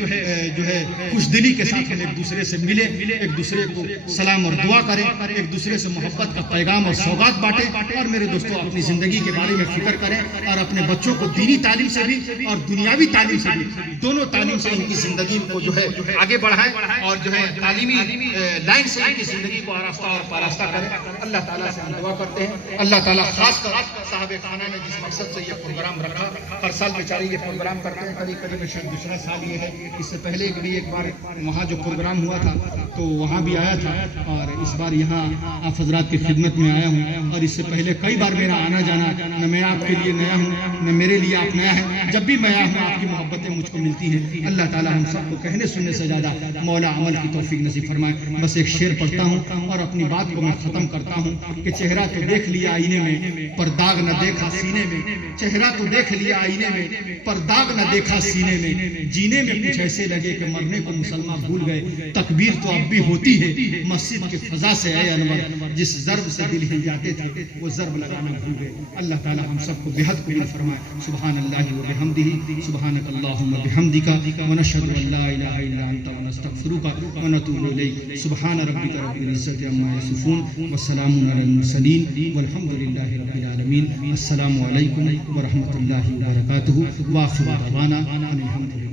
خوش دلی کے ساتھ ہم ایک دوسرے سے ملے، ایک دوسرے کو سلام اور دعا کریں، ایک دوسرے سے محبت کا پیغام اور سوغات بانٹیں، اور میرے دوستوں اپنی زندگی کے بارے میں فکر کریں، اور اپنے بچوں کو دینی تعلیم سے بھی اور دنیاوی تعلیم سے بھی، دونوں تعلیم سے ان کی زندگی کو جو ہے آگے بڑھائیں، اور جو ہے تعلیمی لائن سے ان کی زندگی کو آراستہ اور پاراستہ کرے. اللہ تعالیٰ سے ہم دعا کرتے ہیں. اللہ تعالیٰ خاص کر صاحب خانہ نے جس مقصد سے یہ پروگرام رکھا, ہر سال بیچارے یہ پروگرام کرتے ہیں, قریب شاید دوسرا سال یہ ہے. اس سے پہلے بھی ایک بار وہاں جو پروگرام ہوا تھا تو وہاں بھی آیا تھا, اور اس بار یہاں آپ حضرات کی خدمت میں آیا ہوں. اور اس سے پہلے کئی بار میرا آنا جانا, نہ میں آپ کے لیے نیا ہوں نہ میرے لیے آپ نیا ہے. جب بھی میں آیا ہوں آپ کی محبتیں مجھ کو ملتی ہیں. اللہ تعالیٰ ہم سب کو کہنے سننے سے زیادہ مولا عمل کی توفیق نصیب فرمائے. بس ایک شعر پڑھتا ہوں اور اپنی بات کو میں ختم کرتا ہوں کہ چہرہ تو دیکھ لیا آئینے میں پر داغ نہ دیکھا سینے میں. چہرہ تو دیکھ لیا آئینے میں پر داغ نہ دیکھا سینے میں. جینے میں کچھ ایسے لگے کہ مرنے کو مسلمان بھول گئے. تکبیر تو اب بھی ہوتی ہے مسجد کی فضا سے اے انور, جس ضرب سے دل ہل جاتے تھے وہ ضرب لگانا بھول گئے. اللہ تعالی ہم سب کو بہت قبول فرمائے. سبحان اللہ و بحمدہ, سبحانک اللہم و بحمدک, ونشہد ان لا الہ الا انت ونستغفرک ونتوب الیک. سبحان ربک رب العزت عما یصفون والسلام علی المرسلین والحمد للہ رب العالمین. السلام علیکم ورحمۃ اللہ وبرکاتہ. وآخر دعوانا ان الحمد للہ.